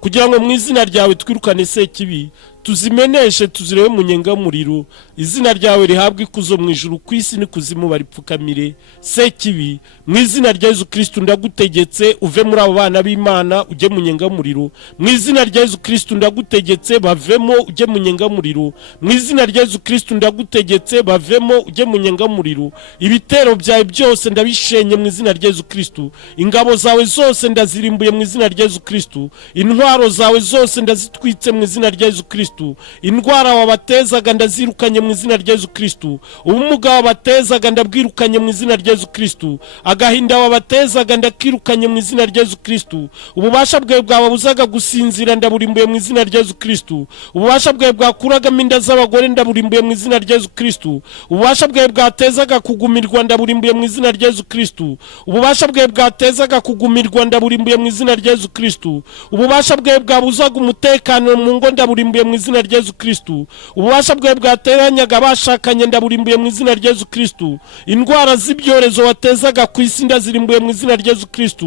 kugira ngo mu izina ryawe twirukane sekibi, tuzimeneshe tuzirewe mu nyengamuriro, izina ryawe rihabwe ikuzo mu ijuru ku isi n'ikuzimu baripfukamire. Sekibi mu izina rya Yezu Kristo ndagutegetse uve muri abo bana b'Imana ujye mu nyengamuriro. Mu izina rya Yezu Kristo ndagutegetse bavemo ujye mu nyengamuriro. Mu izina rya Yezu Kristo ndagutegetse bavemo ujye mu nyengamuriro. Ibitero byawe byose ndabishenye mu izina rya Yezu Kristo. Ingabo zawe zose ndazirimbuye mu izina rya Yezu Kristo. Intwaro zawe zose ndazitwitse mu izina rya Yezu Kristo. Indwara wabatezaga ndazirukanye mu izina rya Yezu Kristo. Ubumuga wabatezaga ndabwirukanye mu izina rya Yezu Kristo. Agahinda wabatezaga ndakirukanye mu izina rya Yezu Kristo. Ububasha bwawe bwababuzaga gusinzira ndaburimbuye mu izina rya Yezu Kristo. Ububasha bwawe bwakuragamo inda z'abagore ndaburimbuye mu izina rya Yezu Kristo. Ububasha bwawe bwatezaga kugumirwa ndaburimbuye mu izina rya Yezu Kristo. Ububasha bwawe bwatezaga kugumirwa ndaburimbuye mu izina rya Yezu Kristo. Ububasha bwawe bwabuzaga umutekano mu ngo ndaburimbuye mu izina rya Yezu Kristo. Ububasha bwawe bwateranyaga abashakanye ndaburimbuye mu izina rya Yezu Kristo. Indwara z'ibyorezo watezaga ku isi ndazirimbuye mu izina rya Yezu Kristo.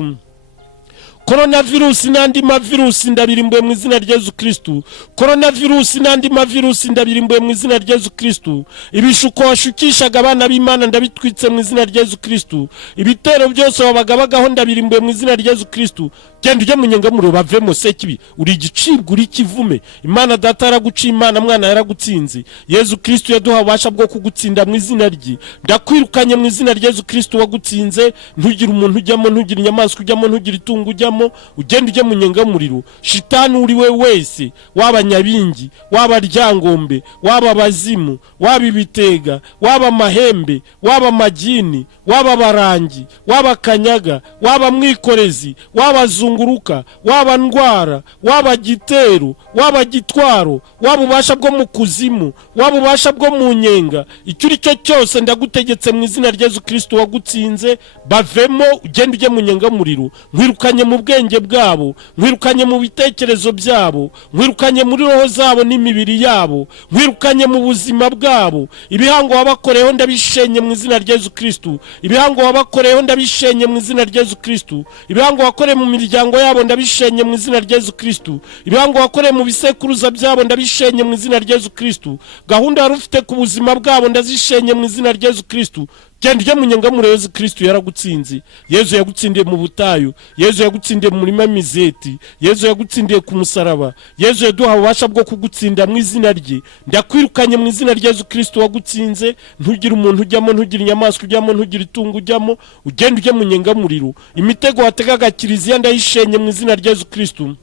Coronavirus n'andi mavirusi ndabirimbuye mu izina rya Yezu Kristo. Coronavirus n'andi mavirusi ndabirimbuye mu izina rya Yezu Kristo. Ibishuko washukishaga abana b'Imana ndabitwitse mu izina rya Yezu Kristo. Ibitero byose wabagabagaho ndabirimbuye mu izina rya Yezu Kristo. Genda ujye mu nyengamuriro bavemo sekibi, uri igicibwa uri kivume. Imana Data yaraguciye, Imana Mwana yaragutsinze. Yezu Kristo yaduha ububasha bwo kugutsinda mu izina rye. Ndakwirukanye mu izina rya Yezu Kristo wagutsinze. Ntugire umuntu ujyamo, ntugire inyamaswa ujyamo, ntugire itungo ujyamo, ugenda ujye mu nyengamuriro. Shitani uri we wese, waba nyabingi, waba ryangombe, waba bazimu, waba ibitega, waba mahembe, waba majini, waba barangi, waba kanyaga, waba mwikorezi, waba zunguruka, waba ndwara, waba gitero, waba gitwaro, waba ubasha bwo mu kuzimu, waba ubasha bwo mu nyenga, icyo uri cyo cyose ndagutegetse mu izina rya Yezu Kristo wagutsinze, bavemo ugende ujye mu nyengamuriro. Nkwirukanye mu bwenge bwabo, nkwirukanye mu bitekerezo byabo, nkwirukanye muri roho zabo n'imibiri yabo, nkwirukanye mu buzima bwabo. Ibihango wabakoreyeho ndabishenye mu izina rya Yezu Kristo. Ibihango wabakoreyeho ndabishenye mu izina rya Yezu Kristo. Ibihango wakoreye mu miryango yabo ndabishenye mu izina rya Yezu Kristo. Ibihango wakoreye mu bisekuruza byabo ndabishenye mu izina rya Yezu Kristo. Gahunda wari ufite ku buzima bwabo ndazishenye mu izina rya Yezu Kristo. genda ujye mu nyengamure. Yezu Kristo yaragutsinze. Yezu yagutsindiye mu butayu, Yezu yagutsindiye mu murima mizeti, Yezu yagutsindiye ku musaraba, Yezu yaduha ububasha bwo kugutsinda mu izina rye. Ndakwirukanye mu izina rya Yezu Kristo wagutsinze. Ntugire umuntu ujyamo, ntugire inyamaswa ujyamo, ntugire itungo ujyamo, ugenda ujye mu nyengamuriro. Imitego wategaga kiliziya ndayishenye mu izina rya Yezu Kristo.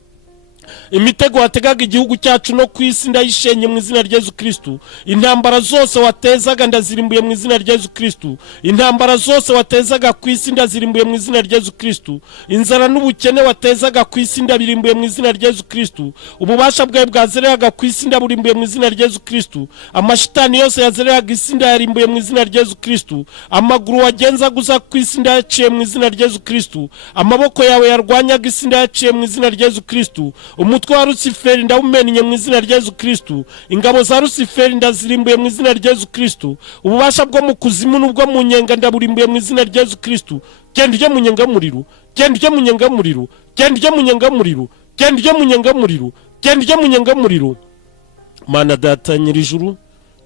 Imitego wategaga igihugu cyacu no ku isi ndayishenye mu izina rya Yezu Kristo. Intambara zose watezaga ndazirimbuye mu izina rya Yezu Kristo. Intambara zose watezaga ku isi ndazirimbuye mu izina rya Yezu Kristo. Inzara n'ubukene watezaga ku isi ndabirimbuye mu izina rya Yezu Kristo. Ububasha bwawe bwazereraga ku isi ndaburimbuye mu izina rya Yezu Kristo. Amashitani yose yazereraga isi ndayarimbuye mu izina rya Yezu Kristo. Amaguru wagenzaga uza ku isi ndayaciye mu izina rya Yezu Kristo. Amaboko yawe yarwanyaga isi ndayaciye mu izina rya Yezu Kristo. Umutwe wa Luciferi ndawumenye mu izina rya Yezu Kristo. Ingabo za Luciferi ndazirimbuye mu izina rya Yezu Kristo. Ububasha bwo mu kuzimu n'ubwo mu nyenga ndaburimbuye mu izina rya Yezu Kristo. Genda ujye mu nyengamuriro, genda ujye mu nyengamuriro, genda ujye mu nyengamuriro, genda ujye mu nyengamuriro, genda ujye mu nyengamuriro. Mana Data nyir'ijuru,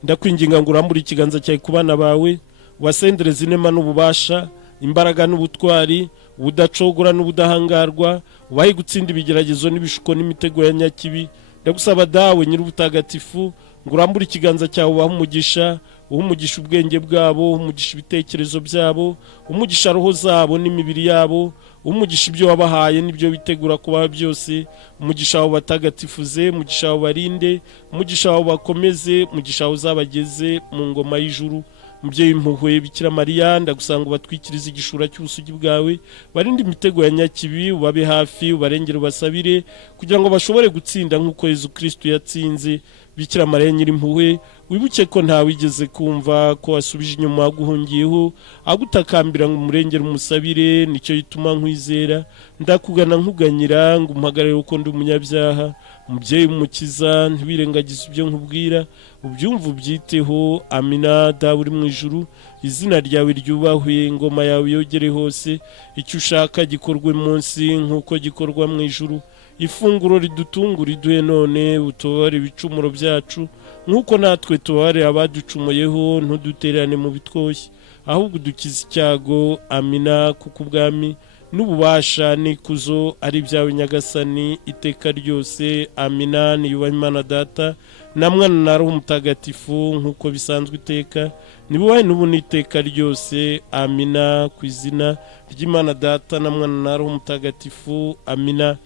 ndakwinginga ngo urambure ikiganza cyawe ku bana bawe, wasendereze inema n'ububasha, imbaraga n'ubutwari, ubudacogora n'ubudahangarwa, ubahe gutsinda ibigeragezo n'ibishuko n'imitego ya nyakibi. Ndagusaba dawe nyir'ubutagatifu ngo urambure ikiganza cyawe ubahe umugisha, umugisha ubwenge bwabo, umugisha ibitekerezo byabo, umugisha roho zabo n'imibiri yabo, umugisha ibyo wabahaye n'ibyo bitegura kubaha byose. Umugisha wawe batagatifuze, umugisha wawe barinde, umugisha wawe bakomeze, umugisha wawe uzabageze mu ngoma y'ijuru. Mubyeyi w'impuhwe Bikira Mariya, ndagusanga ubatwikirize igishura cy'ubusugi bwawe, barinde imitego ya nyakibi, ubabe hafi, ubarengere, ubasabire kugira ngo bashobore gutsinda nk'uko Yezu Kristo yatsinze. Bikira Mariya nyir'impuhwe, wibuke ko ntawigeze kumva ko wasubije inyuma guhungiyeho, agutakambira ngo umurengere umusabire. Nicyo gituma nkwizera, ndakugana nkuganyira ngo umpagarare uko ndi umunyabyaha. Mubyeyi w'umukiza, ntiwirengagize ibyo nkubwira, ubyumva ubyiteho. Amina. Dawe uri mu ijuru, izina ryawe ryubahwe, ingoma yawe yogere hose, icyo ushaka gikorwe munsi nk'uko gikorwa mu ijuru. Ifunguro ridutungura iduhe none, utubare ibicumuro byacu nk'uko natwe tubare abaducumuyeho, ntuduterane mu bitwoshye, ahubwo dukize icyago. Amina. Kuko ubwami n'ububasha n'ikuzo ari ibyawe Nyagasani iteka ryose. Amina. Niyubahe Imana Data na Mwana na Roho Mutagatifu nk'uko bisanzwe iteka, nibubahe n'ubu n'iteka ryose. Amina. Ku izina ry'Imana Data na Mwana na Roho Mutagatifu. Amina.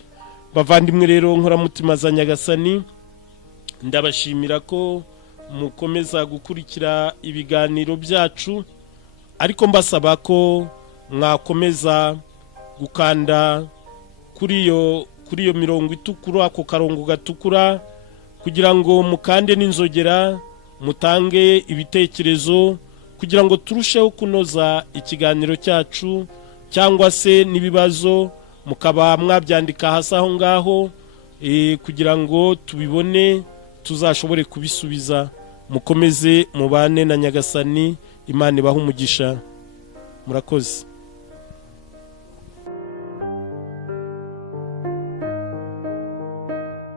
Bavandimwe rero nkoramutima za Nyagasani, ndabashimira ko mukomeza gukurikira ibiganiro byacu, ariko mbasaba ko mwakomeza gukanda kuri iyo mirongo itukura, ako karongo gatukura, kugira ngo mukande n'inzogera, mutange ibitekerezo kugira ngo turusheho kunoza ikiganiro cyacu, cyangwa se n'ibibazo mukaba mwabyandika hasi aho ngaho, kugira ngo tubibone tuzashobore kubisubiza. Mukomeze mubane na Nyagasani. Imana ibahe umugisha. Murakoze.